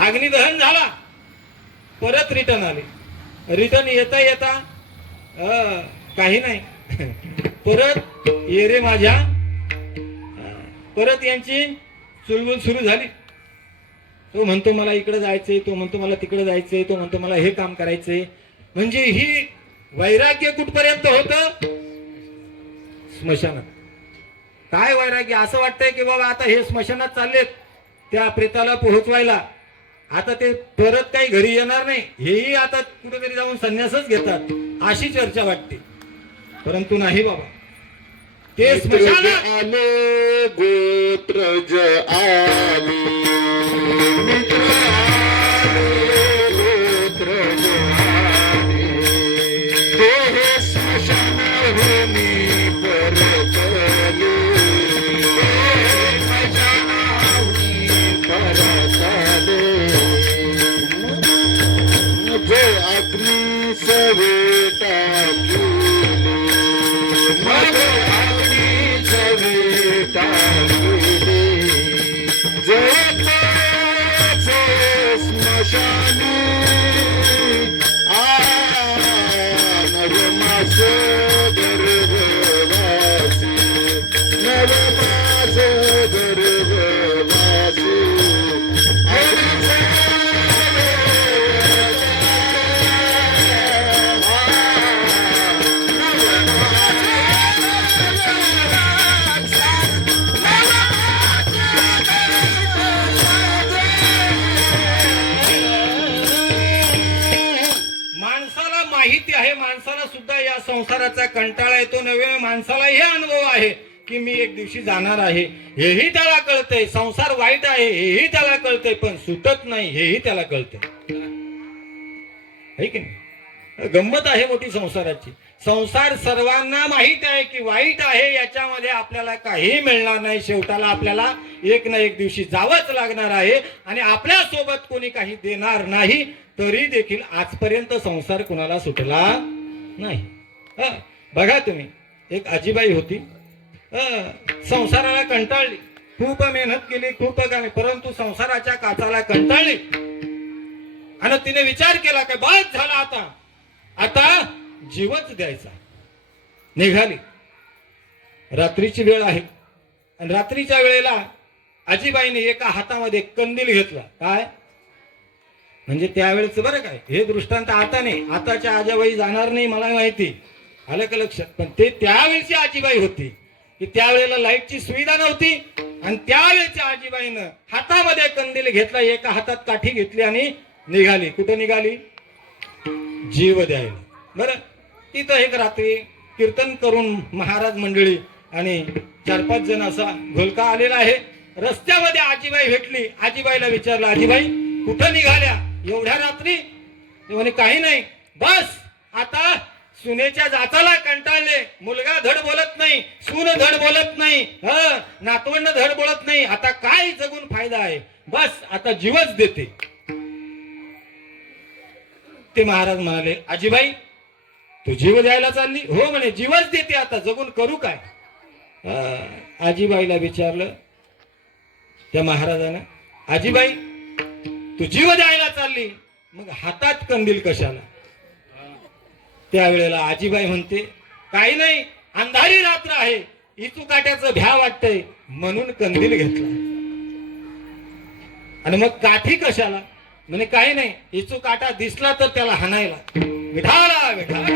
अग्निदहन झाला, परत रिटर्न आले. रिटर्न येता येता काही नाही, परत ये रे माझ्या, परत यांची चुलबुल सुरू झाली. तो म्हणतो मला इकडे जायचंय, तो म्हणतो मला तिकडे जायचंय, तो म्हणतो मला हे काम करायचंय. म्हणजे ही वैराग्य कुठपर्यंत होत? स्मशानात. काय वैराग्य? असं वाटतंय की बाबा आता हे स्मशानात चाललेत त्या प्रेताला पोहोचवायला, आता ते परत काही घरी येणार नाही, हेही आता कुठेतरी जाऊन संन्यासच घेतात, अशी चर्चा वाटते. परंतु नाही बाबा, ते स्मशानात आले गोत्रज आले, मित्र आले, गोत्रज आले, हे स्मशानाहूनी परतले, स्मशानाहूनी परतले. जे अग्नी सवेटा गेले, मग अग्नी सवेटा गेले, जे स्मशानी नवमास गर्भवासी, नवमास गर्भवासी. माणसाला माहिती आहे, माणसाला सुद्धा या संसाराचा कंटाळा येतो. नव्या माणसाला हे अनुभव आहे की मी एक दिवशी जाणार आहे, हेही त्याला कळतंय. संसार वाईट आहे हेही त्याला कळतंय, पण सुटत नाही हेही त्याला कळतंय. है की नाही? गंमत आहे मोठी संसाराची. संसार सर्वांना माहित आहे की वाईट आहे, याच्यामध्ये आपल्याला काही मिळणार नाही. शेवटाला आपल्याला एक ना एक दिवशी जावंच लागणार आहे आणि आपल्या सोबत कोणी काही देणार नाही. तरी देखील आजपर्यंत संसार कुणाला सुटला नाही. बघा तुम्ही, एक आजीबाई होती, संसाराला कंटाळली, खूप मेहनत केली, खूप काय, परंतु संसाराच्या काचाला कंटाळली आणि तिने विचार केला की बस झाला, आता जीवच द्यायचा. निघाली. रात्रीची वेळ आहे आणि रात्रीच्या वेळेला आजीबाईने एका हातामध्ये कंदील घेतला. काय म्हणजे त्यावेळेच बरं काय, हे दृष्टांत आता नाही, आताच्या आजीबाई जाणार नाही मला माहिती, आलं का लक्षात. पण ते त्यावेळची आजीबाई होती की त्यावेळेला लाईटची सुविधा नव्हती आणि त्यावेळेच्या आजीबाईनं हातामध्ये कंदील घेतला, एका हातात काठी घेतली आणि निघाली. कुठं निघाली? जीव द्यायला. बरं, तिथं एक रात्री कीर्तन करून महाराज मंडळी आणि 4-5 जण असा घोलका आलेला आहे. रस्त्यामध्ये आजीबाई भेटली. आजीबाईला विचारलं, आजीबाई कुठं निघाल्या एवढ्या रात्री? ते म्हणे काही नाही, बस आता सुनेच्या जाचाला कंटाळले, मुलगा धड बोलत नाही, सून धड बोलत नाही, नातवंड धड बोलत नाही, आता काय जगून फायदा आहे, बस आता जीवच देते. ते महाराज म्हणाले, आजीबाई तू जीव द्यायला चालली? हो म्हणे, जीवच देते आता, जगून करू काय? आजीबाईला विचारलं त्या महाराजानं, आजीबाई तू जीव द्यायला चालली, मग हातात कंदील कशाला? त्यावेळेला आजीबाई म्हणते, काही नाही, अंधारी रात्र आहे, इचू काट्याचं भ्या वाटतंय म्हणून कंदील घेतला. आणि मग काठी कशाला? म्हणे काही नाही, इचू काटा दिसला तर त्याला हाणायला. विठाला विठाला.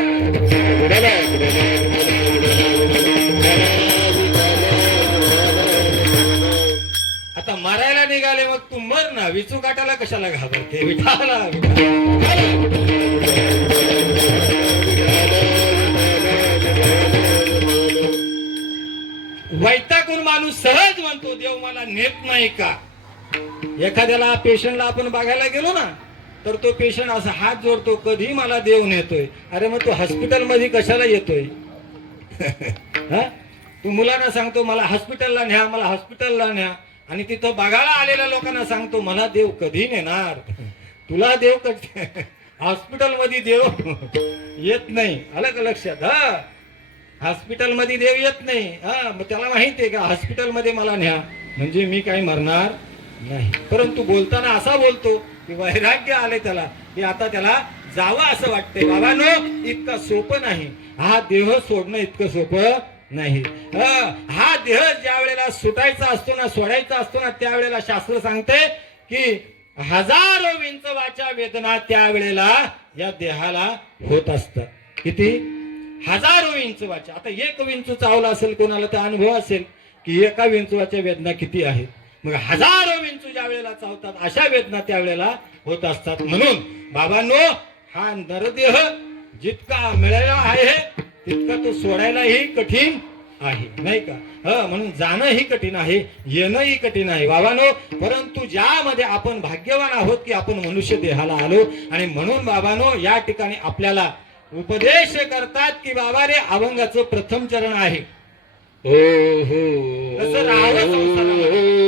आता मारायला निघाले, मग तू मर ना, विचू काटाला कशाला घाबरते? विठाला वैतागून माणूस सहज म्हणतो, देव मला नेत नाही का? एखाद्याला पेशंटला आपण बघायला गेलो ना, तर तो पेशंट असा हात जोडतो, कधी मला देव नेतोय. अरे मग तू हॉस्पिटल मध्ये कशाला येतोय? तू मुलांना सांगतो मला हॉस्पिटलला न्या, मला हॉस्पिटलला न्या, आणि तिथं बघायला आलेल्या लोकांना सांगतो मला देव कधी नेणार? तुला देव कधी हॉस्पिटल मध्ये देव येत नाही. आलं का लक्षात? हॉस्पिटल मध्ये देव येत नाही. मग त्याला माहिती आहे का हॉस्पिटल मध्ये मला न्या म्हणजे मी काही मरणार नाही. परंतु बोलताना असा बोलतो की वैराग्य आले त्याला, की आता त्याला जावं असं वाटतंय. बाबांनो, इतकं सोपं नाही. हा देह सोडणं इतकं सोपं नाही. हा देह ज्या वेळेला सुटायचा असतो ना, सोडायचा असतो ना, त्यावेळेला शास्त्र सांगते की हजारो विंचवाच्या वेदना त्यावेळेला या देहाला होत असतात. किती? हजारो विंचवाच्या. आता एक विंचू चावला असेल कोणाला तर अनुभव असेल की एका विंचवाच्या वेदना किती आहेत. मग हजारो विंचू ज्या वेळेला चावतात अशा वेदना त्यावेळेला होत असतात. म्हणून बाबांनो, हा नरदेह जितका मिळाला आहे तितका तो सोडायलाही कठीण आहे, नाही का? म्हणून जाणंही कठीण आहे, येणंही कठीण आहे बाबांनो. परंतु ज्यामध्ये आपण भाग्यवान आहोत की आपण मनुष्य देहाला आलो, आणि म्हणून बाबांनो या ठिकाणी आपल्याला उपदेश करतात की बाबा रे, अभंगाचं प्रथम चरण आहे कसं राहावं संसारामध्ये.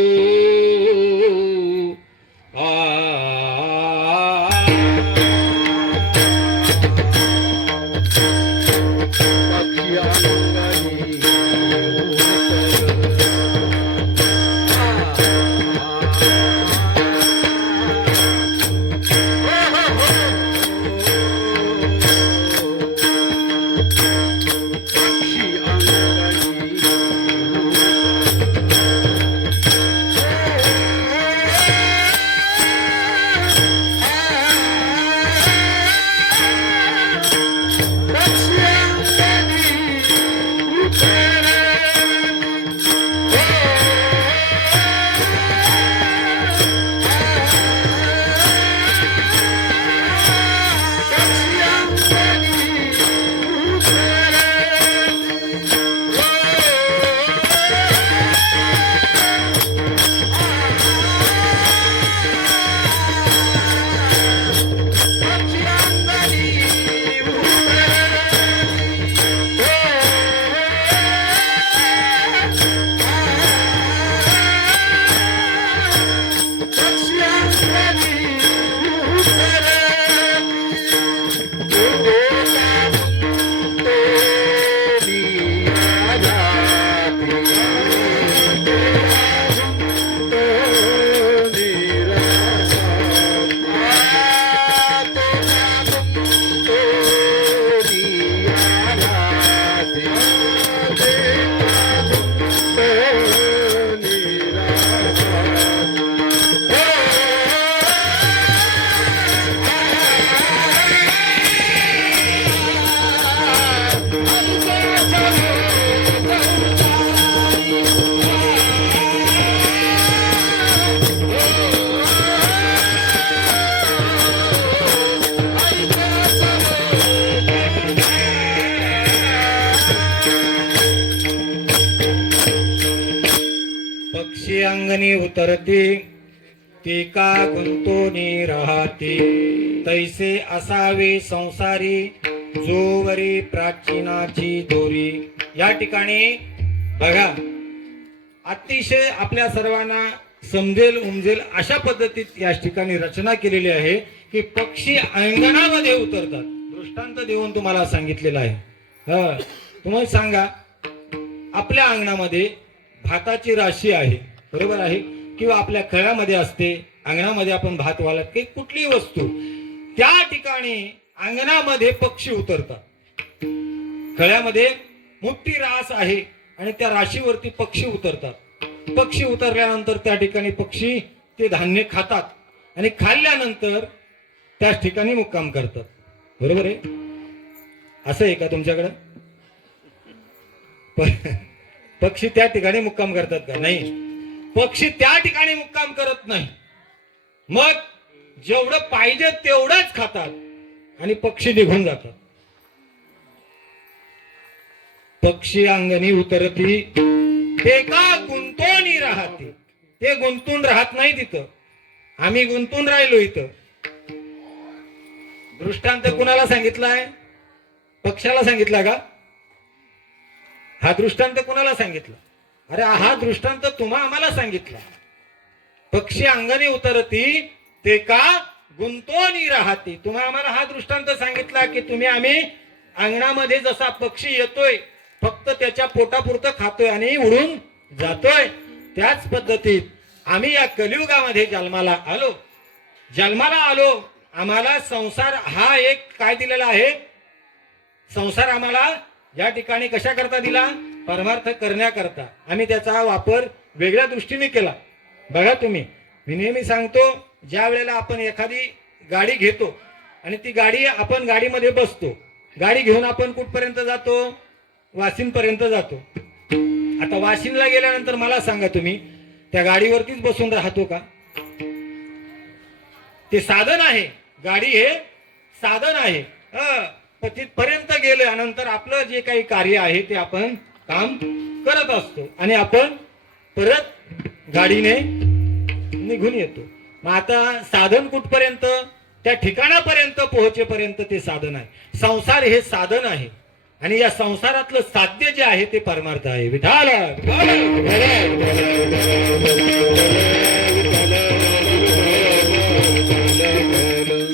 पक्षी अंगणी उतरती, ती का गुंतोनी राहती, तैसे असावे संसारी, जोवरी प्राचीनाची दोरी. या ठिकाणी बघा, अतिशय आपल्या सर्वांना समजेल उमजेल अशा पद्धतीत या ठिकाणी रचना केलेली आहे की पक्षी अंगणामध्ये उतरतात. दृष्टांत देऊन तुम्हाला सांगितलेलं आहे. तुम्हाला सांगा, आपल्या अंगणामध्ये भाताची राशी आहे, बरोबर आहे, किंवा आपल्या खळ्यामध्ये असते, अंगणामध्ये आपण भात वाळत की कुठलीही वस्तू, त्या ठिकाणी अंगणामध्ये पक्षी उतरतात. खळ्यामध्ये मोठी रास आहे आणि त्या राशीवरती पक्षी उतरतात. पक्षी उतरल्यानंतर त्या ठिकाणी पक्षी ते धान्य खातात आणि खाल्ल्यानंतर त्याच ठिकाणी मुक्काम करतात. बरोबर आहे? असं आहे का तुमच्याकडं? पक्षी त्या ठिकाणी मुक्काम करतात का? नाही, पक्षी त्या ठिकाणी मुक्काम करत नाही. मग जेवढं पाहिजे तेवढंच खातात आणि पक्षी निघून जातात. पक्षी अंगणी उतरती ते का गुंतोनी राहते, ते गुंतून राहत नाही तिथं. आम्ही गुंतून राहिलो इथं. दृष्टांत कुणाला सांगितलाय? पक्षाला सांगितला का? हा दृष्टांत कुणाला सांगितला? अरे हा दृष्टांत तुम्हा आम्हाला सांगितला. पक्षी अंगणी उतरती ते का गुंतोनी राहते. तुम्हा आम्हाला हा दृष्टांत सांगितला की आम्ही अंगणामध्ये जसा पक्षी येतोय फक्त त्याच्या पोटापुरतं खातोय आणि उडून जातोय, त्याच पद्धतीत आम्ही या कलियुगामध्ये जन्माला आलो. आम्हाला संसार हा एक काय दिलेला आहे? संसार आम्हाला या ठिकाणी कशा करता दिला? परमार्थ करण्याकरता. आम्ही त्याचा वापर वेगळ्या दृष्टीने केला. बघा तुम्ही, मी नेहमी सांगतो, ज्या वेळेला आपण एखादी गाडी घेतो आणि ती गाडी आपण गाडीमध्ये बसतो, गाडी घेऊन आपण कुठपर्यंत जातो? वाशिंदपर्यंत जातो. आता वाशिंदला गेल्यानंतर मला सांगा, तुम्ही त्या गाडीवरतीच बसून राहतो का? ते साधन आहे, गाडी हे साधन आहे. तिथपर्यंत गेल्यानंतर आपलं जे काही कार्य आहे ते आपण काम करत असतो आणि आपण परत गाडीने निघून येतो. मग आता साधन कुठपर्यंत? त्या ठिकाणापर्यंत पोहोचेपर्यंत ते साधन आहे. संसार हे साधन आहे आणि या संसारातलं साध्य जे आहे ते परमार्थ आहे. विठाल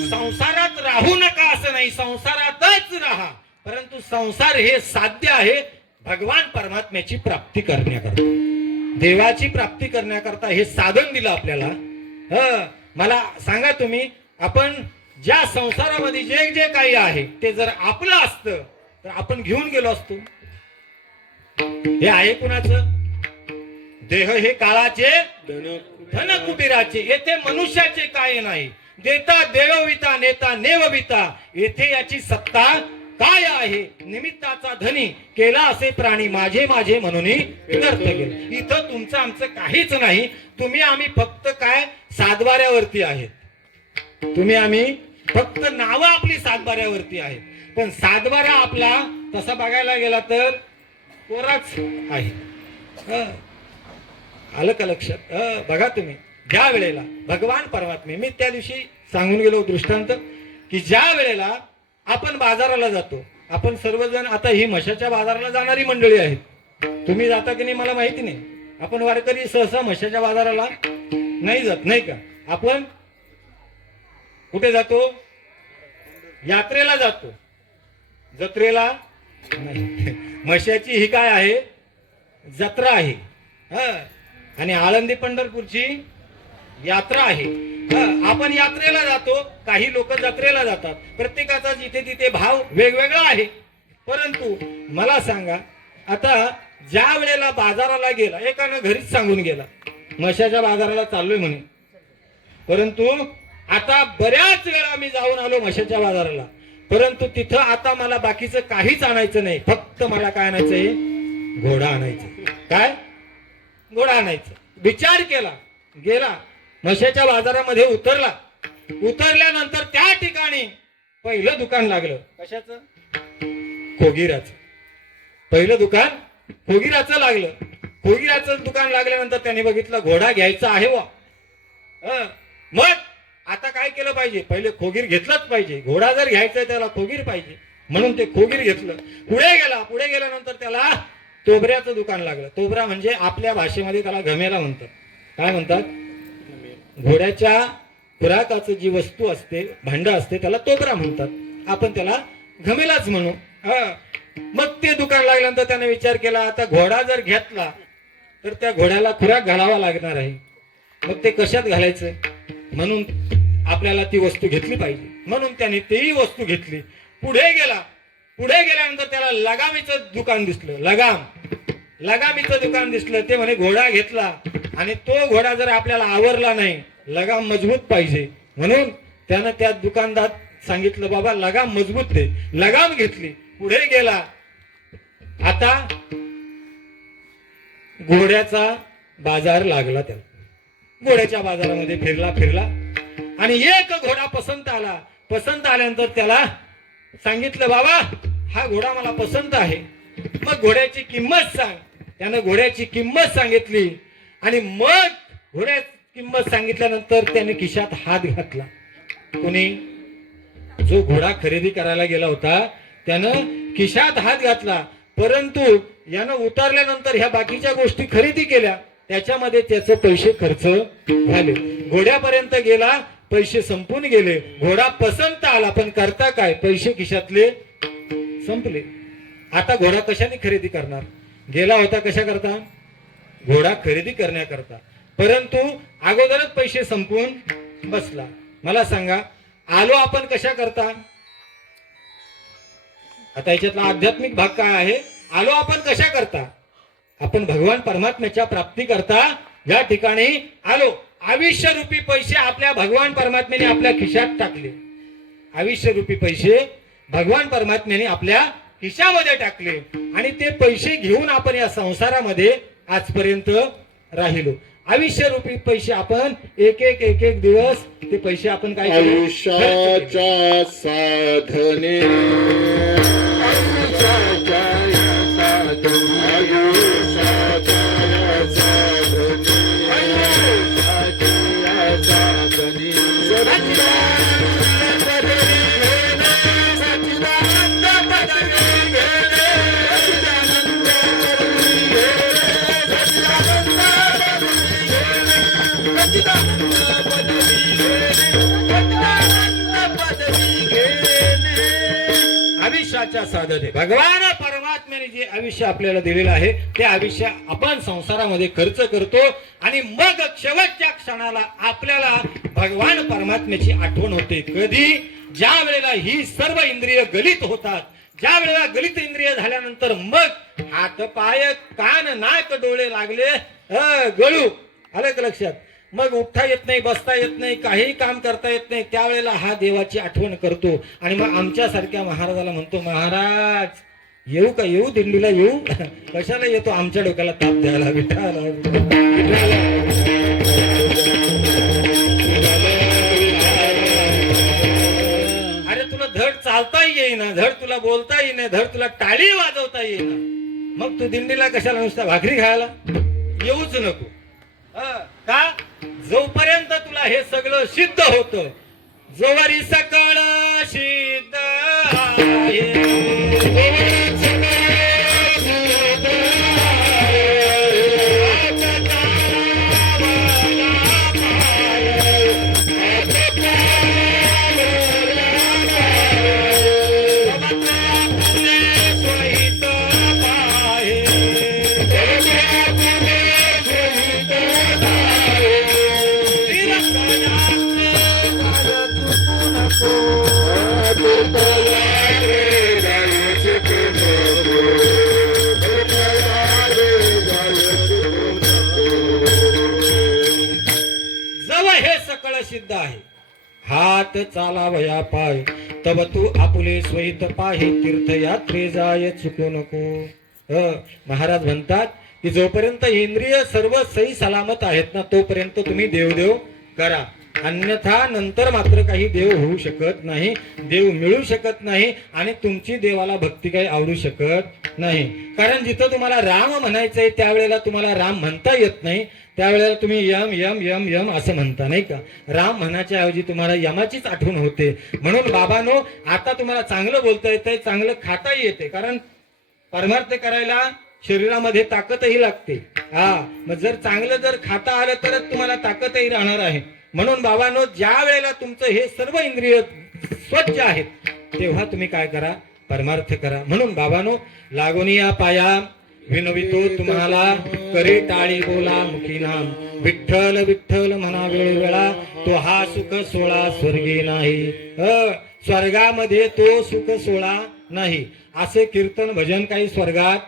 संसारात राहू नका असं नाही, संसारातच राहा. परंतु संसार हे साध्य आहे भगवान परमात्म्याची प्राप्ती करण्याकरता, देवाची प्राप्ती करण्याकरता हे साधन दिलं आपल्याला. मला सांगा तुम्ही, आपण ज्या संसारामध्ये जे जे काही आहे ते जर आपलं असतं तर आपण घेऊन गेलो असतो. हे आहे कुणाचं? देह हे काळाचे, धन कुबेराचे. येथे मनुष्याचे काय नाही. देता देवविता, नेता नेवविता. येथे याची सत्ता काय आहे? निमित्ताचा धनी केला असे प्राणी माझे माझे म्हणून व्यर्थ गेले. इथं तुमचं आमचं काहीच नाही. आम्ही फक्त काय सातबाऱ्यावरती आहेत. आम्ही फक्त नावं आपली सातबाऱ्यावरती आहेत, पण सातबारा आपला तसा बघायला गेला तर कोराच आहे. आलं का लक्षात? बघा तुम्ही, ज्या वेळेला भगवान परमात्मे, मी त्या दिवशी सांगून गेलो दृष्टांत, की ज्या वेळेला आपण बाजाराला जातो, आपण सर्वजण, आता ही म्हशाच्या बाजाराला जाणारी मंडळी आहेत. तुम्ही जाता की नाही मला माहिती नाही. आपण वारकरी सहसा म्हशाच्या बाजाराला नाही जात, नाही का? आपण कुठे जातो? यात्रेला जातो, जत्रेला नाही. म्हशाची ही काय आहे? जत्रा आहे. आणि आळंदी पंढरपूरची यात्रा आहे. आपण यात्रेला जातो, काही लोक जत्रेला जातात. प्रत्येकाचा जिथे तिथे भाव वेगवेगळा आहे. परंतु मला सांगा, आता ज्या वेळेला बाजाराला गेला, एकानं घरीच सांगून गेला म्हशाच्या बाजाराला चाललोय म्हणून, परंतु आता बऱ्याच वेळा मी जाऊन आलो म्हशाच्या बाजाराला, परंतु तिथं आता मला बाकीचं काहीच आणायचं नाही. फक्त मला काय आणायचंय? घोडा आणायचा. काय? घोडा आणायचा. विचार केला, गेला म्हशाच्या बाजारामध्ये, उतरल्यानंतर त्या ठिकाणी पहिलं दुकान लागलं. कशाचं? खोगीराचं. पहिलं दुकान खोगीराचं लागलं. खोगीराचं दुकान लागल्यानंतर त्याने बघितलं घोडा घ्यायचा आहे वा. मग आता काय केलं पाहिजे? पहिले खोगीर घेतलंच पाहिजे. घोडा जर घ्यायचा त्याला खोगीर पाहिजे, म्हणून ते खोगीर घेतलं. पुढे गेल्यानंतर त्याला तोबऱ्याचं दुकान लागलं. तोबरा म्हणजे आपल्या भाषेमध्ये त्याला घमेला म्हणतात. काय म्हणतात घोड्याच्या खुराकाचं जी वस्तू असते भांड असते त्याला तोबरा म्हणतात आपण त्याला घमेलाच म्हणू मग ते दुकान लागल्यानंतर त्याने विचार केला आता घोडा जर घेतला तर त्या घोड्याला खुराक घालावा लागणार आहे मग ते कशात घालायचं म्हणून आपल्याला ती वस्तू घेतली पाहिजे म्हणून त्याने तेही वस्तू घेतली पुढे गेल्यानंतर त्याला लगामीचं दुकान दिसलं लगामीचं दुकान दिसलं ते म्हणे घोडा घेतला आणि तो घोडा जर आपल्याला आवरला नाही लगाम मजबूत पाहिजे म्हणून त्यानं त्या दुकानदार सांगितलं बाबा लगाम मजबूत दे लगाम घेतली पुढे गेला आता घोड्याचा बाजार लागला त्याला घोड्याच्या बाजारामध्ये फिरला आणि एक घोडा पसंत आल्यानंतर त्याला सांगितलं बाबा हा घोडा मला पसंत आहे मग घोड्याची किंमत सांग त्यानं घोड्याची किंमत सांगितली आणि मग घोड्याची किंमत सांगितल्यानंतर त्याने खिशात हात घातला कोणी जो घोडा खरेदी करायला गेला होता त्यानं खिशात हात घातला परंतु यानं उतरल्यानंतर ह्या बाकीच्या गोष्टी खरेदी केल्या त्याच्यामध्ये त्याचे पैसे खर्च झाले घोड्यापर्यंत गेला पैसे संपून गेले घोडा पसंत आला पण करता काय पैसे खिशातले संपले आता घोडा कशाने खरेदी करणार गेला होता कशा करता घोडा खरेदी करण्याकरता परंतु अगोदरच पैसे संपून बसला मला सांगा आलो आपण कशा करता आता याच्यातला आध्यात्मिक भाग काय आहे आलो आपण कशा करता आपण भगवान परमात्म्याच्या प्राप्ती करता या ठिकाणी आलो आयुष्य रूपी पैसे आपल्या भगवान परमात्म्याने आपल्या खिशात टाकले आयुष्य रूपी पैसे भगवान परमात्म्याने आपल्या खिशामध्ये टाकले आणि ते पैसे घेऊन आपण या संसारामध्ये आजपर्यंत राहिलो आयुष्य रूपी पैसे आपण एक एक दिवस ते पैसे आपण काय आयुष्याच्या साधने आयुष्याच्या साधने भगवान परमात्म्याने जे आयुष्य आपल्याला दिलेलं आहे ते आयुष्य आपण संसारामध्ये खर्च करतो आणि मग शेवटच्या क्षणाला आपल्याला भगवान परमात्म्याची आठवण होते कधी ज्या वेळेला ही सर्व इंद्रिय गलित होतात ज्या वेळेला गलित इंद्रिय झाल्यानंतर मग हात पाय कान नाक डोळे लागले गळू आलं का लक्षात मग उठता येत नाही बसता येत नाही काही काम करता येत नाही त्यावेळेला हा देवाची आठवण करतो आणि मग आमच्यासारख्या महाराजाला म्हणतो महाराज येऊ का येऊ दिंडीला येऊ कशाला येतो आमच्या डोक्याला ताप द्यायला विठाला अरे तुला धड चालताही येईना धड तुला बोलता येईना धड तुला टाळी वाजवता येईना मग तू दिंडीला कशाला नुसता भाकरी खायला येऊच नको का जोपर्यंत तुला हे सगळं सिद्ध होत जोवरी सकळ सिद्ध सिद्ध आहे हात चालावया पाय तब तू आपुले स्वहित पाहे तीर्थयात्रे जाय चुकू नको महाराज म्हणतात की जोपर्यंत इंद्रिय सर्व सही सलामत आहेत ना तोपर्यंत तुम्ही देवदेव करा अन्यथा नंतर मात्र काही देव होऊ शकत नाही देव मिळू शकत नाही आणि तुमची देवाला भक्ती काही आवडू शकत नाही कारण जिथं तुम्हाला राम म्हणायचंय त्यावेळेला तुम्हाला राम म्हणता येत नाही त्यावेळेला तुम्ही यम यम यम यम असं म्हणता नाही का राम म्हणायच्या ऐवजी तुम्हाला यमाचीच आठवण होते म्हणून बाबांनो आता तुम्हाला चांगलं बोलता येतंय चांगलं खाता येते कारण परमार्थ करायला शरीरामध्ये ताकदही लागते. हा, मग जर चांगलं जर खाता आलं तरच तुम्हाला ताकदही राहणार आहे. म्हणून बाबांनो, ज्या वेळेला तुमचं हे सर्व इंद्रिय स्वच्छ आहेत तेव्हा तुम्ही काय करा, परमार्थ करा. म्हणून बाबांनो, लागून या पाया विनवितो तुम्हाला, करी टाळी बोला मुखी नाम, विठ्ठल विठ्ठल म्हणा वेळोवेळा, तो हा सुख सोळा स्वर्गी नाही. स्वर्गामध्ये तो सुख सोळा नाही. असे कीर्तन भजन काही स्वर्गात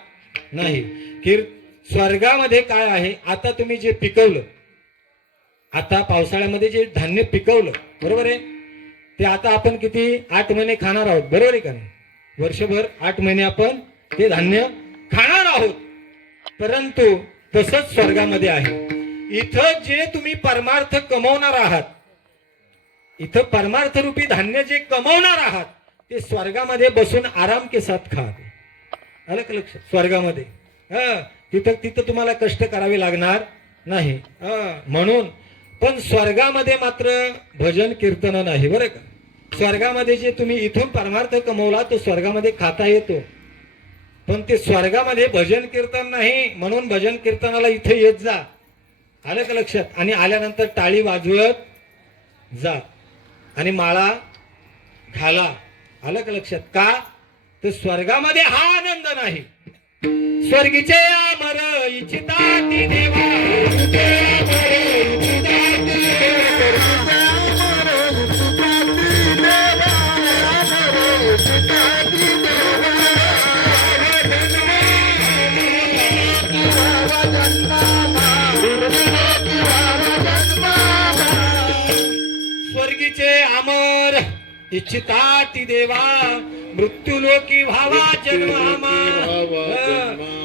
नाही. स्वर्गामध्ये काय आहे, आता तुम्ही जे पिकवलं, आता पावसाळ्यामध्ये जे धान्य पिकवलं, बरोबर आहे, ते आता आपण किती 8 महिने खाणार आहोत, बरोबर आहे का नाही? वर्षभर 8 महिने आपण ते धान्य खाणार आहोत. परंतु तसंच स्वर्गामध्ये आहे. इथं जे तुम्ही परमार्थ कमवणार आहात, इथं परमार्थ रूपी धान्य जे कमवणार आहात, ते स्वर्गामध्ये बसून आराम के साथ खा. आलं का लक्षात? स्वर्गामध्ये तिथं तुम्हाला कष्ट करावे लागणार नाही. म्हणून पण स्वर्गामध्ये मात्र भजन कीर्तन नाही, बरं का. स्वर्गामध्ये जे तुम्ही इथून परमार्थ कमवला तो स्वर्गामध्ये खाता येतो, पण ते स्वर्गामध्ये भजन कीर्तन नाही. म्हणून भजन कीर्तनाला इथे येत जा. आलं का लक्षात? आणि आल्यानंतर टाळी वाजवत जा आणि माळा घाला. आलं का लक्षात? का तर स्वर्गामध्ये हा आनंद नाही. स्वर्गीचे अमर इच्छिताती देवा, स्वर्गीचे अमर इच्छिताती देवा, मृत्यूलोकी व्हावा जन्म.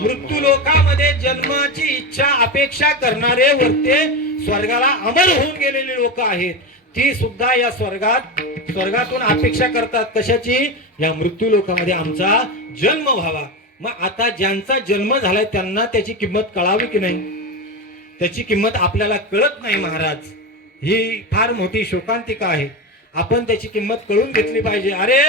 मृत्यू लोकामध्ये जन्माची इच्छा अपेक्षा करणारे वरते स्वर्गाला अमर होऊन गेलेली लोक आहेत. ती सुद्धा या स्वर्गातून अपेक्षा करतात. कशाची? या मृत्यू लोकामध्ये आमचा जन्म व्हावा. मग आता ज्यांचा जन्म झालाय त्यांना त्याची किंमत कळावी की नाही? त्याची किंमत आपल्याला कळत नाही महाराज. ही फार मोठी शोकांतिका आहे. आपण त्याची किंमत कळून घेतली पाहिजे. अरे,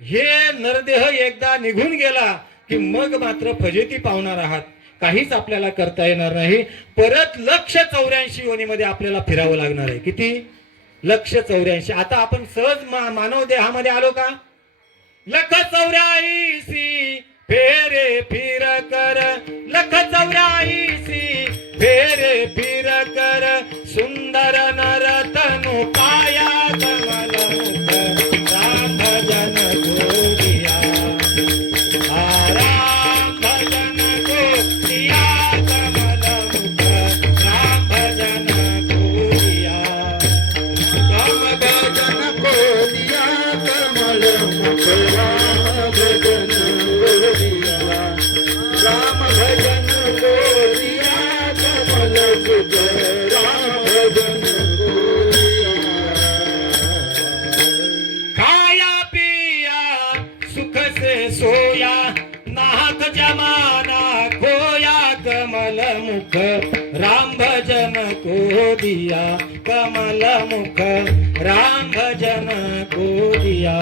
हे नरदेह एकदा निघून गेला की मग मात्र फजेती पावणार आहात. काहीच आपल्याला करता येणार नाही. परत 184 योनीमध्ये आपल्याला फिरावं लागणार आहे. किती? 184. आता आपण सहज मानव देहामध्ये आलो का? 184 फेरे फिर कर, 184 फेरे फिर कर, सुंदर नर तनु पाया कमल मुख, राम भजन गोरिया, राम भजन गोरिया कमल मुख, राम भजन गोरिया, राम भजन गोरिया कमल मुख, राम भजन गोरिया, राम भजन गोरिया कमल मुख, राम भजन गोरिया. खाया पिया सुख से सोया, नाहक जमाना खोया कमल मुख, राम भजन को दिया कमल मुख, राम भजन को दिया.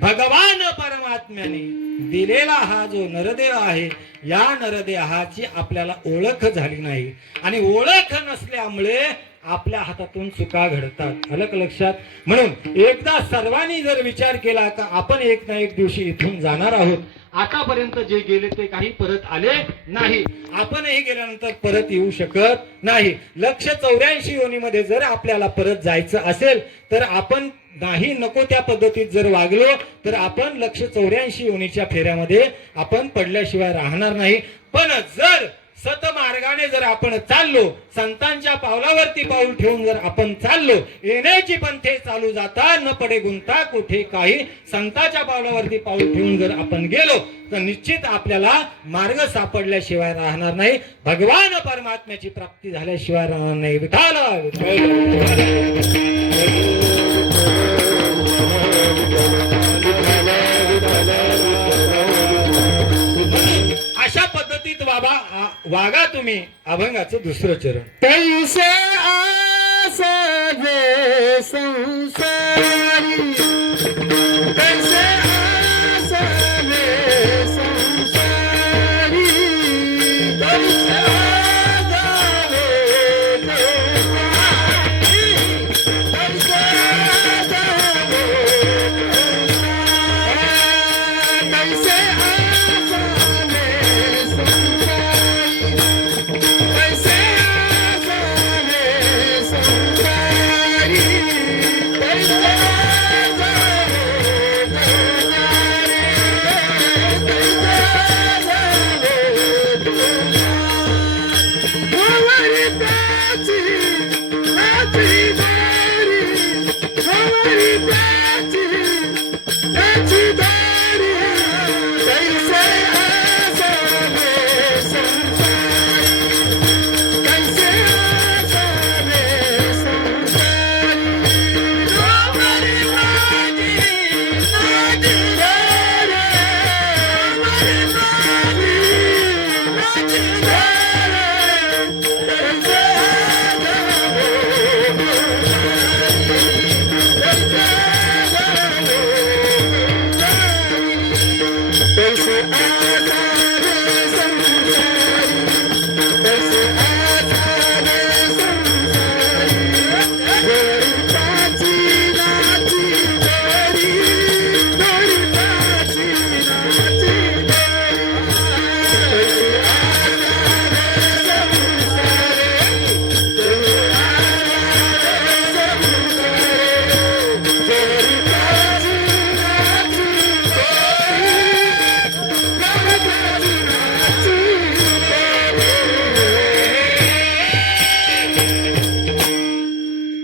भगवान परमात्म्याने दिलेला हा जो नरदेह आहे, या नरदेहाची आपल्याला ओळख झाली नाही. आणि ओळख नसल्यामुळे आपल्या हातातून चुका घडतात. आलं का लक्षात? म्हणून एकदा सर्वांनी जर विचार केला का आपण एक ना एक दिवशी इथून जाणार आहोत. आतापर्यंत जे गेले ते काही परत आले नाही. आपणही गेल्यानंतर परत येऊ शकत नाही. 184 योनीमध्ये जर आपल्याला परत जायचं असेल तर आपण नाही नको त्या पद्धतीत जर वागलो तर आपण 184 योनीच्या फेऱ्यामध्ये आपण पडल्याशिवाय राहणार नाही. पण जर सतमार्गाने जर आपण चाललो, संतांच्या पावलावरती पाऊल ठेवून जर आपण चाललो, येण्याची पंथे चालू जाता न पडे गुंता कुठे काही, संतांच्या पावलावरती पाऊल ठेवून जर आपण गेलो तर निश्चित आपल्याला मार्ग सापडल्याशिवाय राहणार नाही. भगवान परमात्म्याची प्राप्ती झाल्याशिवाय राहणार नाही. अशा पद्धतीत वागा तुम्ही. अभंगाचं दुसरं चरण. तैसे आसवे संसारी, तैसे आसवे संसारी,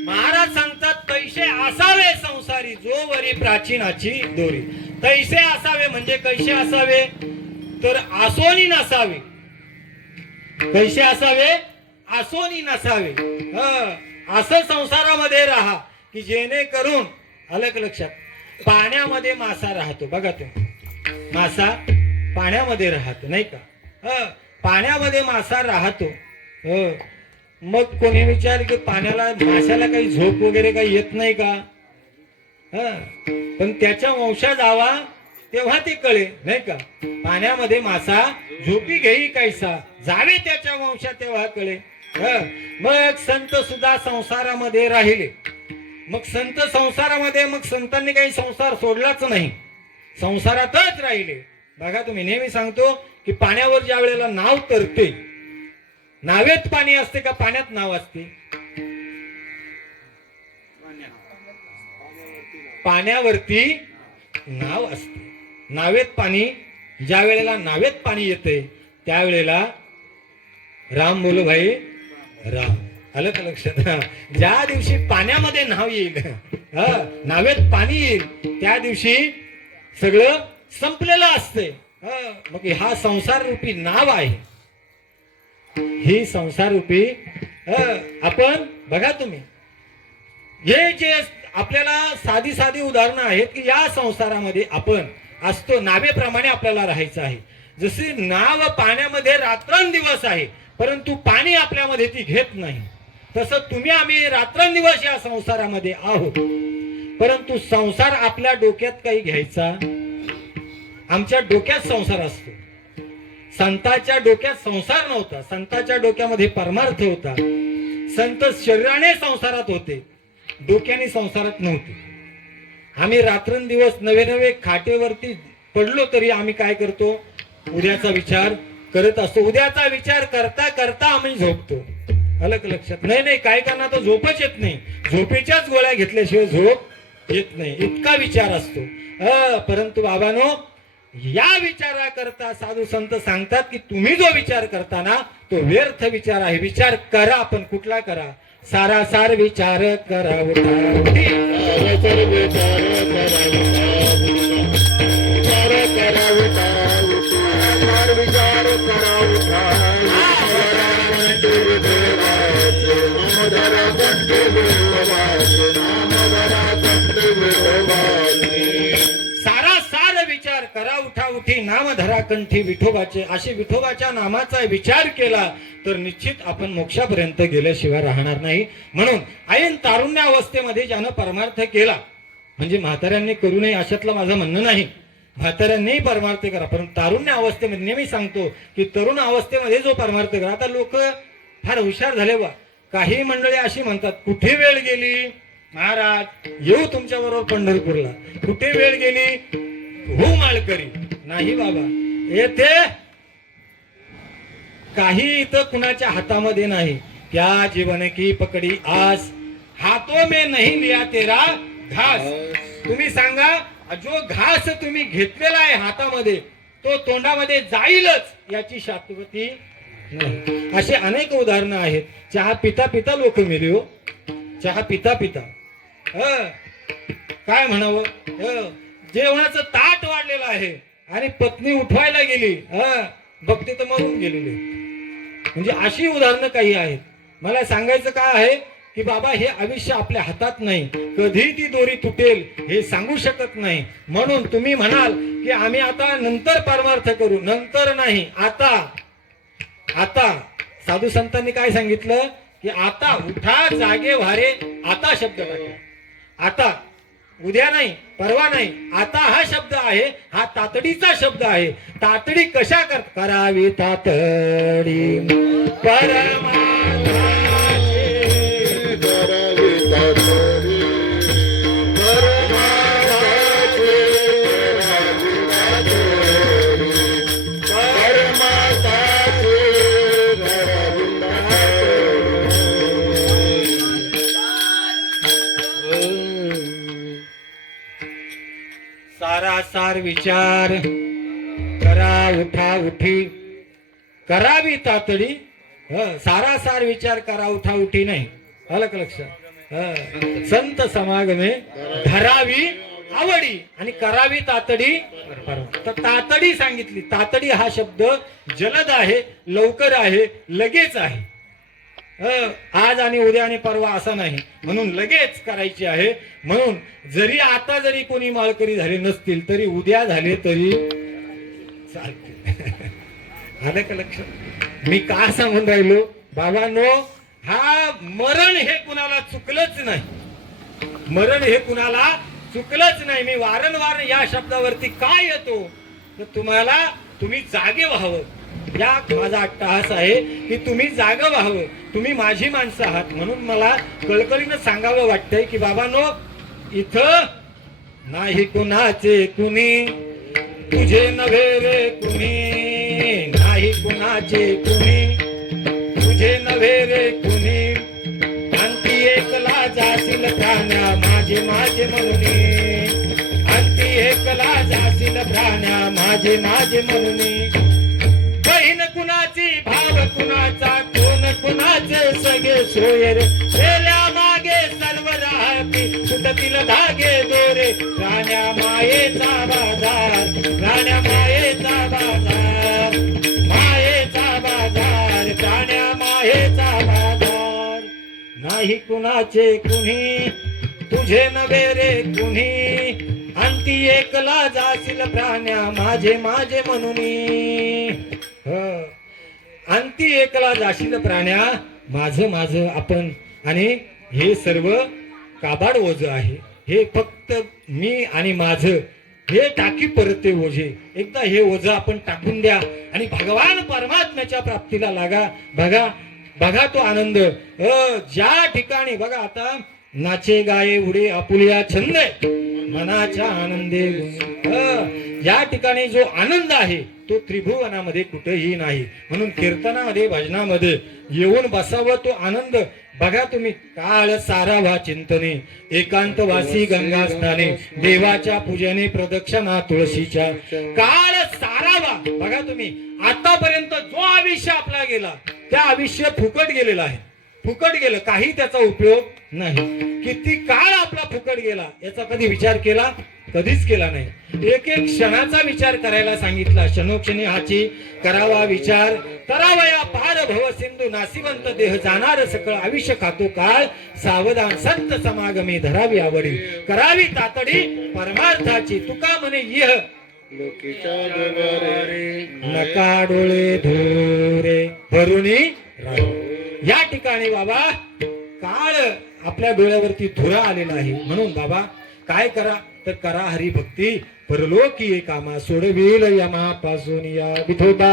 महाराज सांगतात कैसे असावे संसारी जो वरी प्राचीनाची दोरी. कैसे असावे म्हणजे कैसे असावे तर आसोनी नसावे. कैसे असावे आसोनी नसावे. असं संसारामध्ये राहा की जेणेकरून अलग लक्षात पाण्यामध्ये मासा राहतो. बघा तुम्ही मासा पाण्यामध्ये राहतो नाही का. पाण्यामध्ये मासा राहतो. मग कोणी विचार की पाण्याला माशाला काही झोप वगैरे काही येत नाही का. पण त्याच्या वंशा जावा तेव्हा ते कळे नाही का. पाण्यामध्ये मासा झोपी घेई कैसा जावे त्याच्या वंशा तेव्हा कळे. मग संत सुद्धा संसारामध्ये राहिले. मग संत संसारामध्ये मग संतांनी काही संसार सोडलाच नाही, संसारातच राहिले. बघा तुम्ही नेहमी सांगतो की पाण्यावर ज्या वेळेला नाव तरते, नावेत पाणी असते का पाण्यात नाव असते. पाण्यावरती नाव असते. नावेत पाणी ज्या वेळेला नावेत पाणी येते त्यावेळेला राम बोलो भाई राम. आलं का लक्षात. ज्या दिवशी पाण्यामध्ये नाव येईल, नावेत पाणी येईल त्या दिवशी सगळं संपलेलं असते. मग हा संसार रूपी नाव आहे. ही संसार रूपी आपण बघा तुम्ही हे जे आपल्याला साधी साधी उदाहरणं आहेत की या संसारामध्ये आपण असतो. नावेप्रमाणे आपल्याला राहायचं आहे. जशी नाव पाण्यामध्ये रात्रंदिवस आहे परंतु पाणी आपल्यामध्ये ती घेत नाही, तसं तुम्ही आम्ही रात्रंदिवस या संसारामध्ये आहोत. परंतु संसार आपल्या डोक्यात काही घ्यायचा. आमच्या डोक्यात संसार असतो. संतांच्या डोक्यात संसार नव्हता. संतांच्या डोक्यामध्ये परमार्थ होता. संत शरीराने संसारात होते, डोक्याने संसारात नव्हते. आम्ही रात्रंदिवस नवे नवे खाटेवरती पडलो तरी आम्ही काय करतो, उद्याचा विचार करत असतो. उद्याचा विचार करता करता आम्ही झोपतो. अलग लक्षात. नाही काय करणार तर झोपच येत नाही. झोपेच्याच गोळ्या घेतल्याशिवाय झोप येत नाही, इतका विचार असतो. परंतु बाबांनो या विचाराकरता साधू संत सांगतात की तुम्ही जो विचार करता ना तो व्यर्थ विचार आहे. विचार करा, पण कुठला करा. सारासार विचार करा उठा. सारासार विचार करा उठा उठी नाम धरा कंठी विठोबाचे. असे विठोबाच्या नामाचा विचार केला तर निश्चित आपण मोक्षापर्यंत गेल्याशिवाय राहणार नाही. म्हणून ऐन तारुण्यावस्थेमध्ये ज्यानं परमार्थ केला, म्हणजे म्हाताऱ्यांनी करू नये अशातलं माझं म्हणणं नाही. म्हाताऱ्यांनी परमार्थ करा, परंतु तारुण्य अवस्थेमध्ये नेहमी सांगतो की तरुण अवस्थेमध्ये जो परमार्थ करा. आता लोक फार हुशार झाले बा. काही मंडळी अशी म्हणतात कुठे वेळ गेली महाराज, येऊ तुमच्या बरोबर पंढरपूरला. कुठे वेळ गेली हो माळकरी. नाही बाबा, येथे काही इथं कुणाच्या हातामध्ये नाही. क्या जीवन की पकडी आस, हातों में नहीं लिया तेरा घास. तुम्ही सांगा जो घास तुम्ही घेतलेला आहे हातामध्ये तो तोंडामध्ये जाईलच याची शाश्वती नाही. असे अनेक उदाहरणं आहेत. चहा पिता पिता लोक मेले हो. चहा पिता पिता काय म्हणावं, जेवणाचं ताट वाढलेलं आहे आणि पत्नी उठवायला गेली, बघते तर मरून गेलेली. म्हणजे अशी उदाहरणं काही आहेत. मला सांगायचं काय आहे की बाबा हे आयुष्य आपल्या हातात नाही, कधी ती दोरी तुटेल हे सांगू शकत नाही. म्हणून तुम्ही म्हणाल की आम्ही आता नंतर परमार्थ करू, नंतर नाही, आता. आता साधू संतांनी काय सांगितलं की आता उठा जागे व्हारे, आता शब्द टाकला. आता, उद्या नाही, परवा नाही, आता हा शब्द आहे, हा तातडीचा शब्द आहे. तातडी कशा करावी, तातडी परमार्थाचे. सारासार विचार करा, उठा उठी करावी तातडी. सारासार विचार करा, उठा उठी नाही. आलं का लक्षात? संत समागमे धरावी आवडी आणि करावी तातडी. तर तातडी सांगितली. तातडी हा शब्द जलद आहे, लवकर आहे, लगेच आहे. आज आणि उद्या आणि परवा असा नाही, म्हणून लगेच करायची आहे. म्हणून जरी आता जरी कोणी माळकरी झाले नसतील तरी उद्या झाले तरी चालते. आलं का लक्षात? मी का सांगून राहिलो बाबांनो, हा मरण हे कुणाला चुकलंच नाही. मरण हे कुणाला चुकलंच नाही. मी वारंवार या शब्दावरती काय येतो तर तुम्ही जागे व्हावं. या माझा अट्टहास आहे की तुम्ही जागं व्हावं. तुम्ही माझी माणसं आहात, म्हणून मला कळकळीनं सांगावं वाटतंय की बाबांनो, इथं नाही कुणाचे कुणी, तुझे नव्हे रे कुणी. नाही कुणाचे कुणी, तुझे नव्हे रे कुणी. अंती एकला जाशील प्राण्या माझे माझे म्हणून. अंती एकला जाशील प्राण्या माझे माझे म्हणून. बहीण कुणाची, भाव कुणाचा, कोण कुणाचे सगळे सोय रे. गेल्या मागे सर्व राहती सुटतील धागे दोरे. राण्या मायेचा बाजार, राण्या मायेचा बाजार, मायेचा बाजार, राण्या मायेचा बाजार. नाही कुणाचे कुणी, तुझे नव्हे रे कुणी. अंती एकला जाशील प्राण्या माझे माझे म्हणून. अंती एकला जाशील प्राण्या माझं माझं आपण. आणि हे सर्व काबाड ओझ आहे. हे फक्त मी आणि माझं हे टाकी परते ओझे. एकदा हे ओझ आपण टाकून द्या आणि भगवान परमात्म्याच्या प्राप्तीला लागा. बघा बघा तो आनंद. ज्या ठिकाणी बघा आता नाचे गाये उडे आपुलिया छंद मनाच्या आनंदे. या ठिकाणी जो आनंद आहे तो त्रिभुवनामध्ये कुठेही नाही. म्हणून कीर्तनामध्ये भजनामध्ये येऊन बसावं तो आनंद. बघा तुम्ही, काळ सारावा चिंतने एकांतवासी गंगा स्नाने. देवाच्या पूजने प्रदक्षिणा तुळशीच्या. काळ सारावा. बघा तुम्ही, आतापर्यंत जो आयुष्य आपला गेला त्या आयुष्य फुकट गेलेला आहे. फुकट गेलं, काही त्याचा उपयोग नाही. किती काळ आपला फुकट गेला याचा कधी विचार केला? कधीच केला नाही. एक एक क्षणाचा विचार करायला सांगितला. क्षणोक्षणी हाची करावा विचार. करावया पार भव सिंधू नासिवंत देह. जाणार सकळ आयुष्य खातो काळ. सावधान संत समागमी धरावी आवडी. करावी तातडी परमार्थाची. तुका म्हणे इह नका डोळे धुरे भरुणी. या ठिकाणी बाबा काळ आपल्या डोळ्यावरती धुरा आलेला आहे. म्हणून बाबा काय करा तर करा हरिभक्ती. परलोकी कामा सोडविल यमापासून या विठोबा.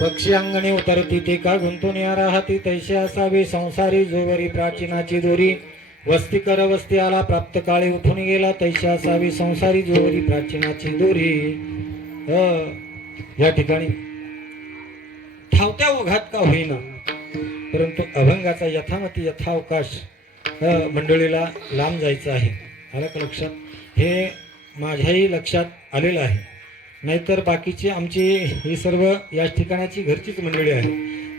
पक्षी अंगणी उतरती ते का गुंतून या राहती तैसे असावे संसारी जोवरी प्राचीनाची दोरी वस्ती कर वस्ती आला प्राप्त काळी उठून गेला तैसे असावी संसारी जोवरी प्राचीनाची दोरी या ठिकाणी धावत्या ओघात का होईना परंतु अभंगाचा यथामती यथावकाश मंडळीला लांब जायचं आहे. आलं का लक्षात? हे माझ्याही लक्षात आलेलं आहे. नाहीतर बाकीची आमची ही सर्व या ठिकाणाची घरचीच मंडळी आहे.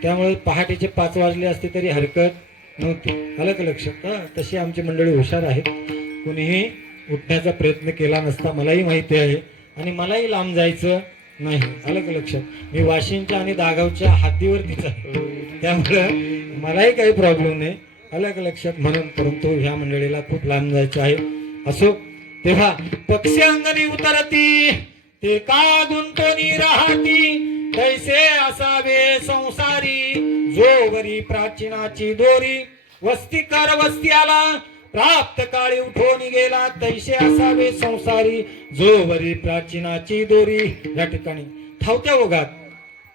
त्यामुळे पहाटेचे 5 वाजले असते तरी हरकत नव्हती. आलं का लक्षात? तशी आमची मंडळी हुशार आहेत. कुणीही उठण्याचा प्रयत्न केला नसता मलाही माहिती आहे आणि मलाही लांब जायचं नाही. आलं का लक्षात? मी वाशिंच्या आणि दागावच्या हद्दीवरतीच आहे. त्यामुळं मलाही काही प्रॉब्लेम नाही. आलं का लक्षात? म्हणून परंतु ह्या मंडळीला खूप लांब जायचं आहे. असो तेव्हा पक्षी अंगणी उतरती ते का गुंतोनी राहती तैसे असावे संसारी जोवरी प्राचीनाची दोरी वस्ती कर वस्ती आला प्राप्त काळी उठून गेला तैसे असावे संसारी जोवरी प्राचीनाची दोरी. या ठिकाणी धावत्या ओघात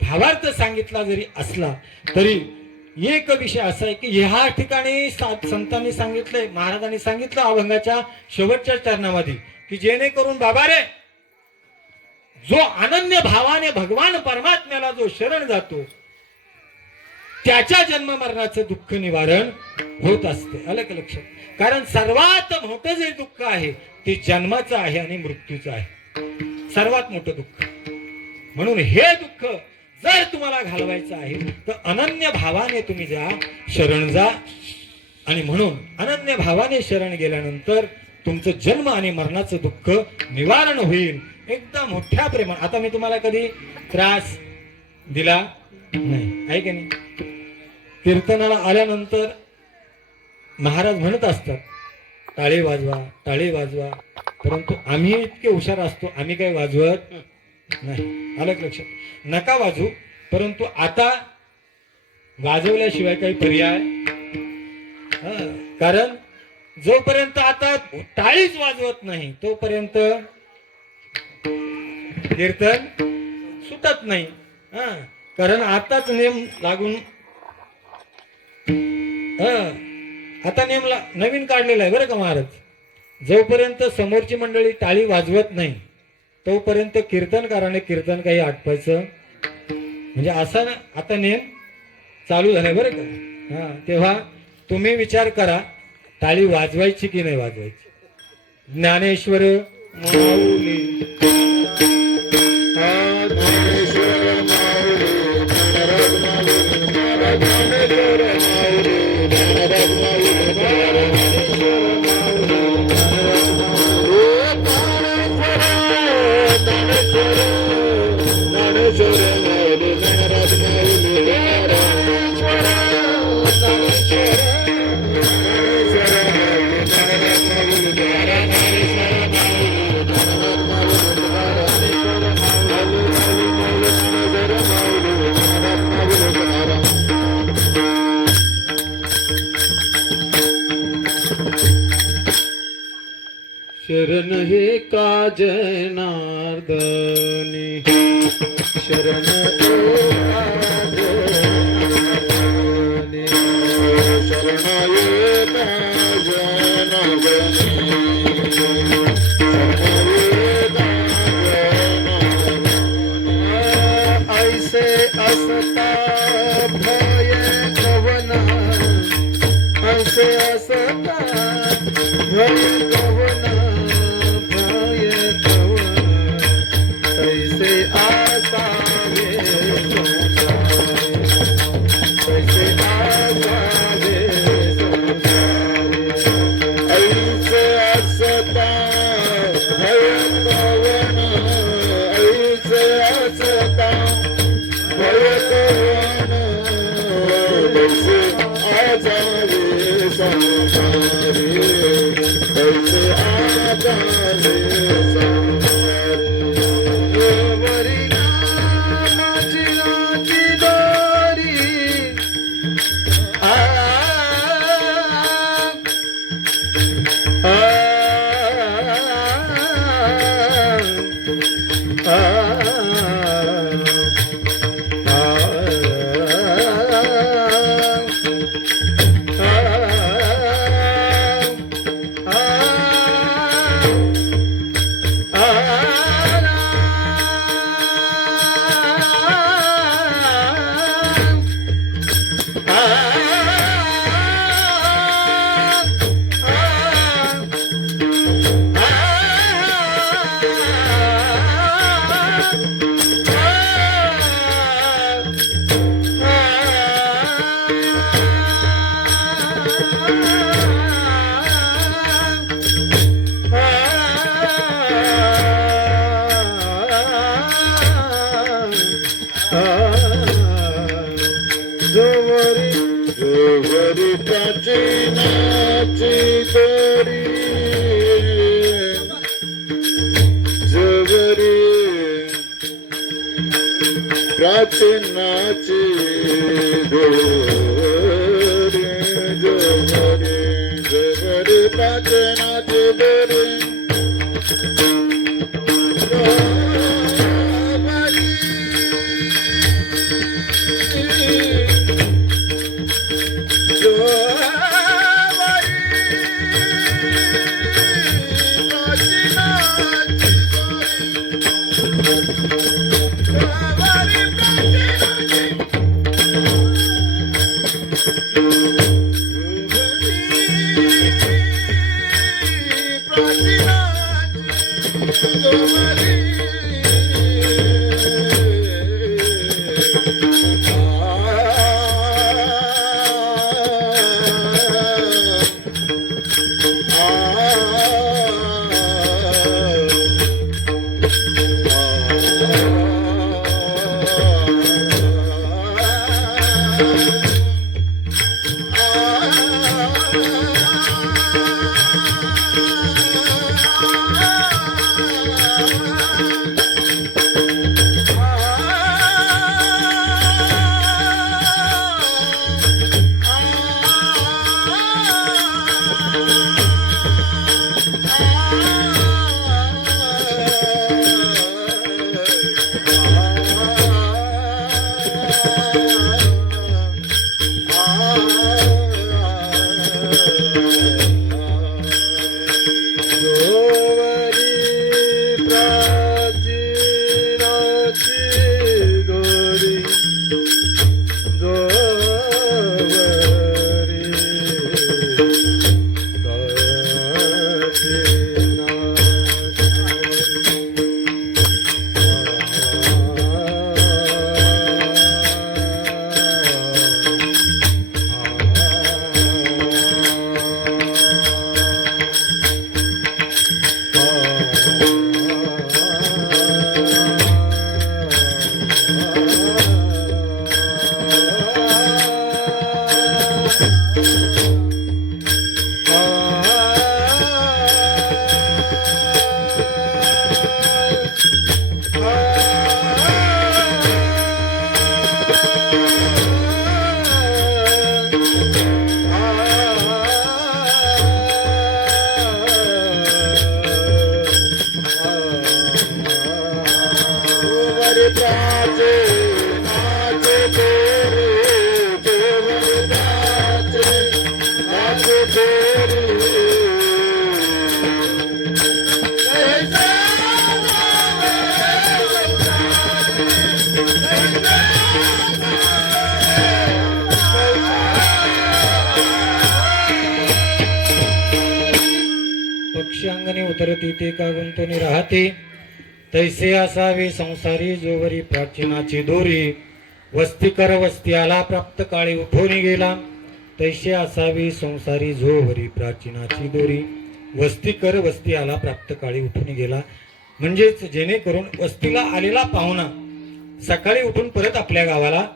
भावार्थ सांगितला जरी असला तरी एक विषय असा आहे की ह्या ठिकाणी संतांनी सांगितलंय, महाराजांनी सांगितलं अभंगाच्या शेवटच्या चरणामध्ये की जेणेकरून बाबा रे जो अनन्य भावाने भगवान परमात्म्याला जो शरण जातो त्याच्या जन्म मरणाचं दुःख निवारण होत असते. आलं का लक्षात? कारण सर्वात मोठं जे दुःख आहे ते जन्माचं आहे आणि मृत्यूचं आहे. सर्वात मोठं दुःख. म्हणून हे दुःख जर तुम्हाला घालवायचं आहे तर अनन्य भावाने तुम्ही जा, शरण जा. आणि म्हणून अनन्य भावाने शरण गेल्यानंतर तुमचं जन्म आणि मरणाचं दुःख निवारण होईल. एकदम मोठ्या प्रेमाने. आता मी तुम्हाला कधी त्रास दिला नाही आहे की नाही? कीर्तनाला आल्यानंतर महाराज म्हणत असतात टाळी वाजवा टाळी वाजवा, परंतु आम्ही इतके हुशार असतो आम्ही काही वाजवत नाही. आलं का लक्षात? नका वाजू, परंतु आता वाजवल्याशिवाय काही पर्याय कारण जोपर्यंत आता टाळीच वाजवत नाही तोपर्यंत कीर्तन सुटत नाही. कारण आताच नेम लागून आता नेम नवीन काढलेला आहे बरं का महाराज. जोपर्यंत समोरची मंडळी टाळी वाजवत नाही तोपर्यंत कीर्तनकाराने कीर्तन काही आटपायचं म्हणजे असा आता नेम चालू झालाय बरं का. तेव्हा तुम्ही विचार करा टाळी वाजवायची की नाही वाजवायची. ज्ञानेश्वर माऊली शरण हे काज नारदनी शरण ऐसे असता भय कवना ऐसे असता भय कवना कैसे आसावे संसार झाले सारे जोवरी नामाची नाची दोरी आ जोवरी प्राचीनाची दोरी जोवरी प्राचीनाची दोरी जोवरी जोवरी प्राचीनाची दोरी पक्षी अंगणी उतरती ते का गुंतून राहते, तैसे असावे संसारी जोवरी प्राचीनाची दोरी. वस्ती कर वस्ती आला प्राप्त काळी उठून गेला, तैसे असावी संसारी जोवरी प्राचीनाची दोरी. वस्ती कर वस्ती आला प्राप्त काळी उठून गेला, म्हणजेच जेणेकरून वस्तीला आलेला पाहुणा सकाळी उठून परत आपल्या गावाला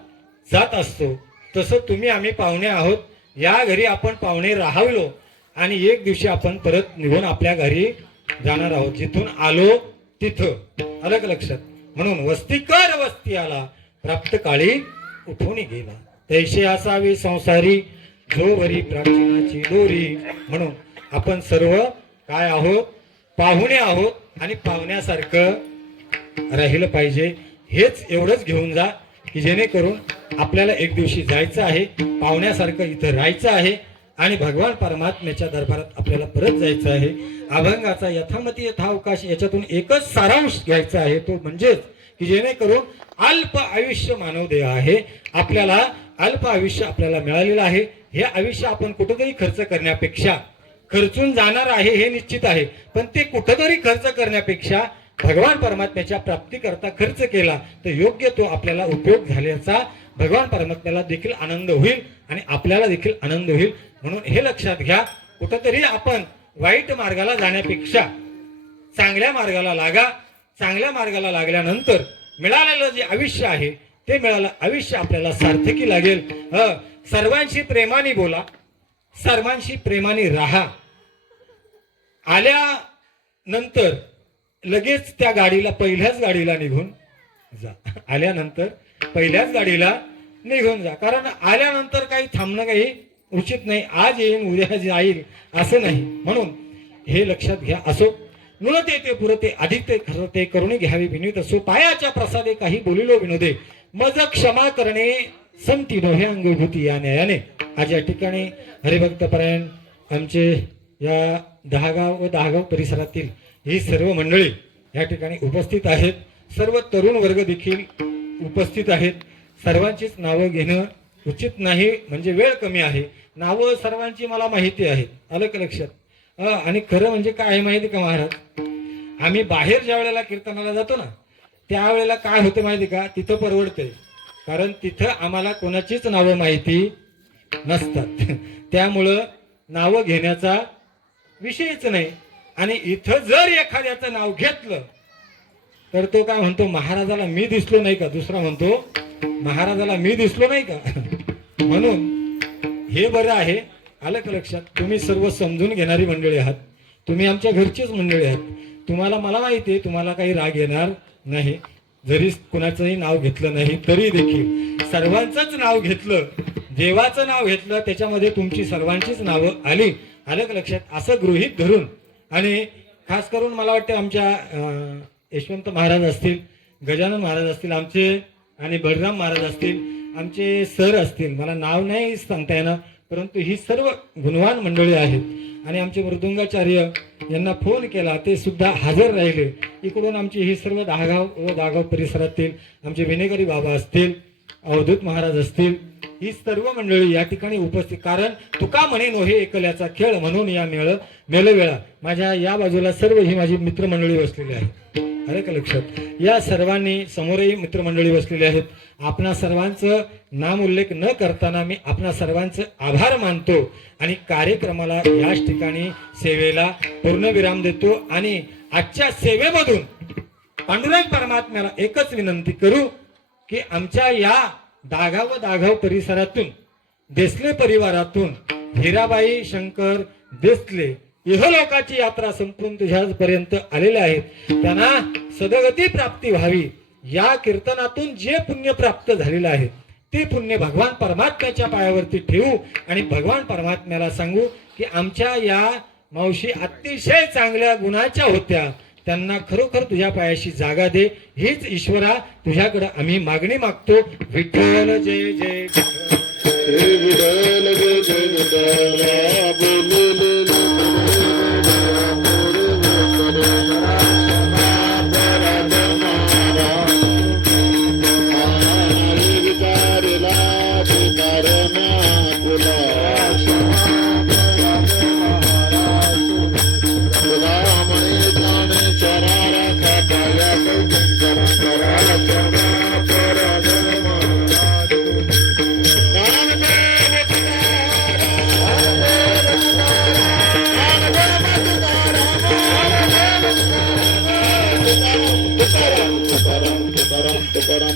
जात असतो, तसं तुम्ही आम्ही पाहुणे आहोत. या घरी आपण पाहुणे राहावलो आणि एक दिवशी आपण परत निघून आपल्या घरी जाणार आहोत. जिथून आलो तिथं. आलं का लक्षात? म्हणून वस्ती कर वस्ती आला, प्राप्त काळी उठून गेला. तैसे असावी संसारी, जोवरी प्राचीनाची दोरी. म्हणून आपण सर्व काय आहोत? पाहुणे आहोत आणि पाहुण्यासारखं राहिलं पाहिजे. हेच एवढंच घेऊन जा की जेणेकरून आपल्याला एक दिवशी जायचं आहे, पाहुण्यासारखं इथं राहायचं आहे आणि भगवान परमात्म्याच्या दरबारात आपल्याला परत जायचं आहे. अभंगाचा यथामती यथावकाश याच्यातून एकच सारांश घ्यायचा आहे, तो म्हणजेच की जेणेकरून अल्प आयुष्य मानव देह आहे. आपल्याला अल्प आयुष्य आपल्याला मिळालेलं आहे. हे आयुष्य आपण कुठेतरी खर्च करण्यापेक्षा, खर्चून जाणार आहे हे निश्चित आहे, पण ते कुठेतरी खर्च करण्यापेक्षा भगवान परमात्म्याच्या प्राप्तीकरता खर्च केला तर योग्य तो आपल्याला उपयोग झाल्याचा भगवान परमात्म्याला देखील आनंद होईल आणि आपल्याला देखील आनंद होईल. म्हणून हे लक्षात घ्या, कुठेतरी आपण वाईट मार्गाला जाण्यापेक्षा चांगल्या मार्गाला लागा. चांगल्या मार्गाला लागल्यानंतर मिळालेलं जे आयुष्य आहे ते मिळालं आयुष्य आपल्याला सार्थकी लागेल. सर्वांशी प्रेमाने बोला, सर्वांशी प्रेमाने राहा. आल्यानंतर लगेच त्या गाडीला, पहिल्याच गाडीला निघून जा. आल्यानंतर पहिल्याच गाडीला निघून जा. कारण आल्यानंतर काही थांबणं काही उचित नाही. आज येईन उद्या जाईल असं नाही. म्हणून हे लक्षात घ्या. असो नुळते ते पुरते अधिक ते खरं ते करुणी घ्यावी विनित असो. पायाच्या प्रसादे काही बोलिलो विनोदे, मज क्षमा करणे संती नोहे अंगभूती या न्यायाने. आज या ठिकाणी हरिभक्तपरायण आमचे या दहागाव व दहागाव परिसरातील ही सर्व मंडळी या ठिकाणी उपस्थित आहेत. सर्व तरुण वर्ग देखील उपस्थित आहेत. सर्वांचीच नावं घेणं उचित नाही, म्हणजे वेळ कमी आहे. नावं सर्वांची मला माहिती आहेत. आलं का लक्षात? आणि खरं म्हणजे काय आहे माहिती का महाराज, आम्ही बाहेर ज्या वेळेला कीर्तनाला जातो ना त्यावेळेला काय होतं माहिती का, तिथं परवडतंय. कारण तिथं आम्हाला कोणाचीच नावं माहिती नसतात. त्यामुळं नावं घेण्याचा विषयच नाही. आणि इथं जर एखाद्याचं नाव घेतलं तर तो काय म्हणतो, महाराजाला मी दिसलो नाही का? दुसरा म्हणतो, महाराजाला मी दिसलो नाही का? म्हणून हे बरं आहे. आलं का लक्षात? तुम्ही सर्व समजून घेणारी मंडळी आहात. तुम्ही आमच्या घरचीच मंडळी आहात. तुम्हाला, मला माहिती आहे तुम्हाला काही राग येणार नाही. जरी कुणाचंही नाव घेतलं नाही तरी देखील सर्वांचंच नाव घेतलं, देवाचं नाव घेतलं, त्याच्यामध्ये तुमची सर्वांचीच नावं आली. आलं का लक्षात? असं गृहीत धरून, आणि खास करून मला वाटतं आमच्या यशवंत महाराज असतील, गजानन महाराज असतील आमचे, आणि बलराम महाराज असतील, आमचे सर असतील, मला नाव नाही सांगता येणार, परंतु ही सर्व गुणवान मंडळी आहेत. आणि आमचे मृदुंगाचार्य यांना फोन केला, ते सुद्धा हजर राहिले. इकडून आमची ही सर्व दहागाव व दहागाव परिसरातील आमचे विनेकरी बाबा असतील, अवधूत महाराज असतील, ही सर्व मंडळी या ठिकाणी उपस्थित. कारण तुका म्हणे नोहे एकल्याचा खेळ, म्हणून या मेळवेळा माझ्या या बाजूला सर्व ही माझी मित्रमंडळी बसलेली आहे. अरे का लक्षात? या सर्वांनी समोरही मित्रमंडळी बसलेली आहेत. आपणा सर्वांचं नाम उल्लेख न करताना मी आपणा सर्वांचं आभार मानतो आणि कार्यक्रमाला याच ठिकाणी सेवेला पूर्णविराम देतो. आणि आजच्या सेवेमधून पांडुरंग परमात्म्याला एकच विनंती करू की आमच्या या दागाव व दागाव परिसरातून, देसले परिवारातून हिराबाई शंकर देसले इहलोकाची यात्रा संपून तुझ्यापर्यंत आलेले आहेत, त्यांना सदगती प्राप्ती व्हावी. या कीर्तनातून जे पुण्य प्राप्त झालेलं आहे ते पुण्य भगवान परमात्म्याच्या पायावरती ठेवू आणि भगवान परमात्म्याला सांगू की आमच्या या मावशी अतिशय चांगल्या गुणाच्या होत्या, त्यांना खरोखर तुझ्या पायाशी जागा दे. हीच ईश्वरा तुझ्याकडे आम्ही मागणी मागतो. विठ्ठल जय जय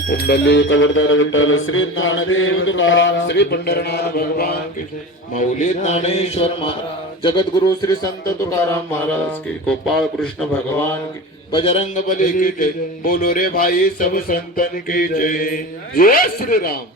पुंडलिक वरदार विठ्ठल श्री ज्ञानदेव तुकाराम श्री पंढरनाथ भगवान की जय. माऊली ज्ञानेश्वर महाराज जगद्गुरु श्री संत तुकाराम महाराज की, गोपाळ कृष्ण भगवान की, बजरंग बली की जय, बोलो रे भाई सब संतन की जय, जय श्री राम.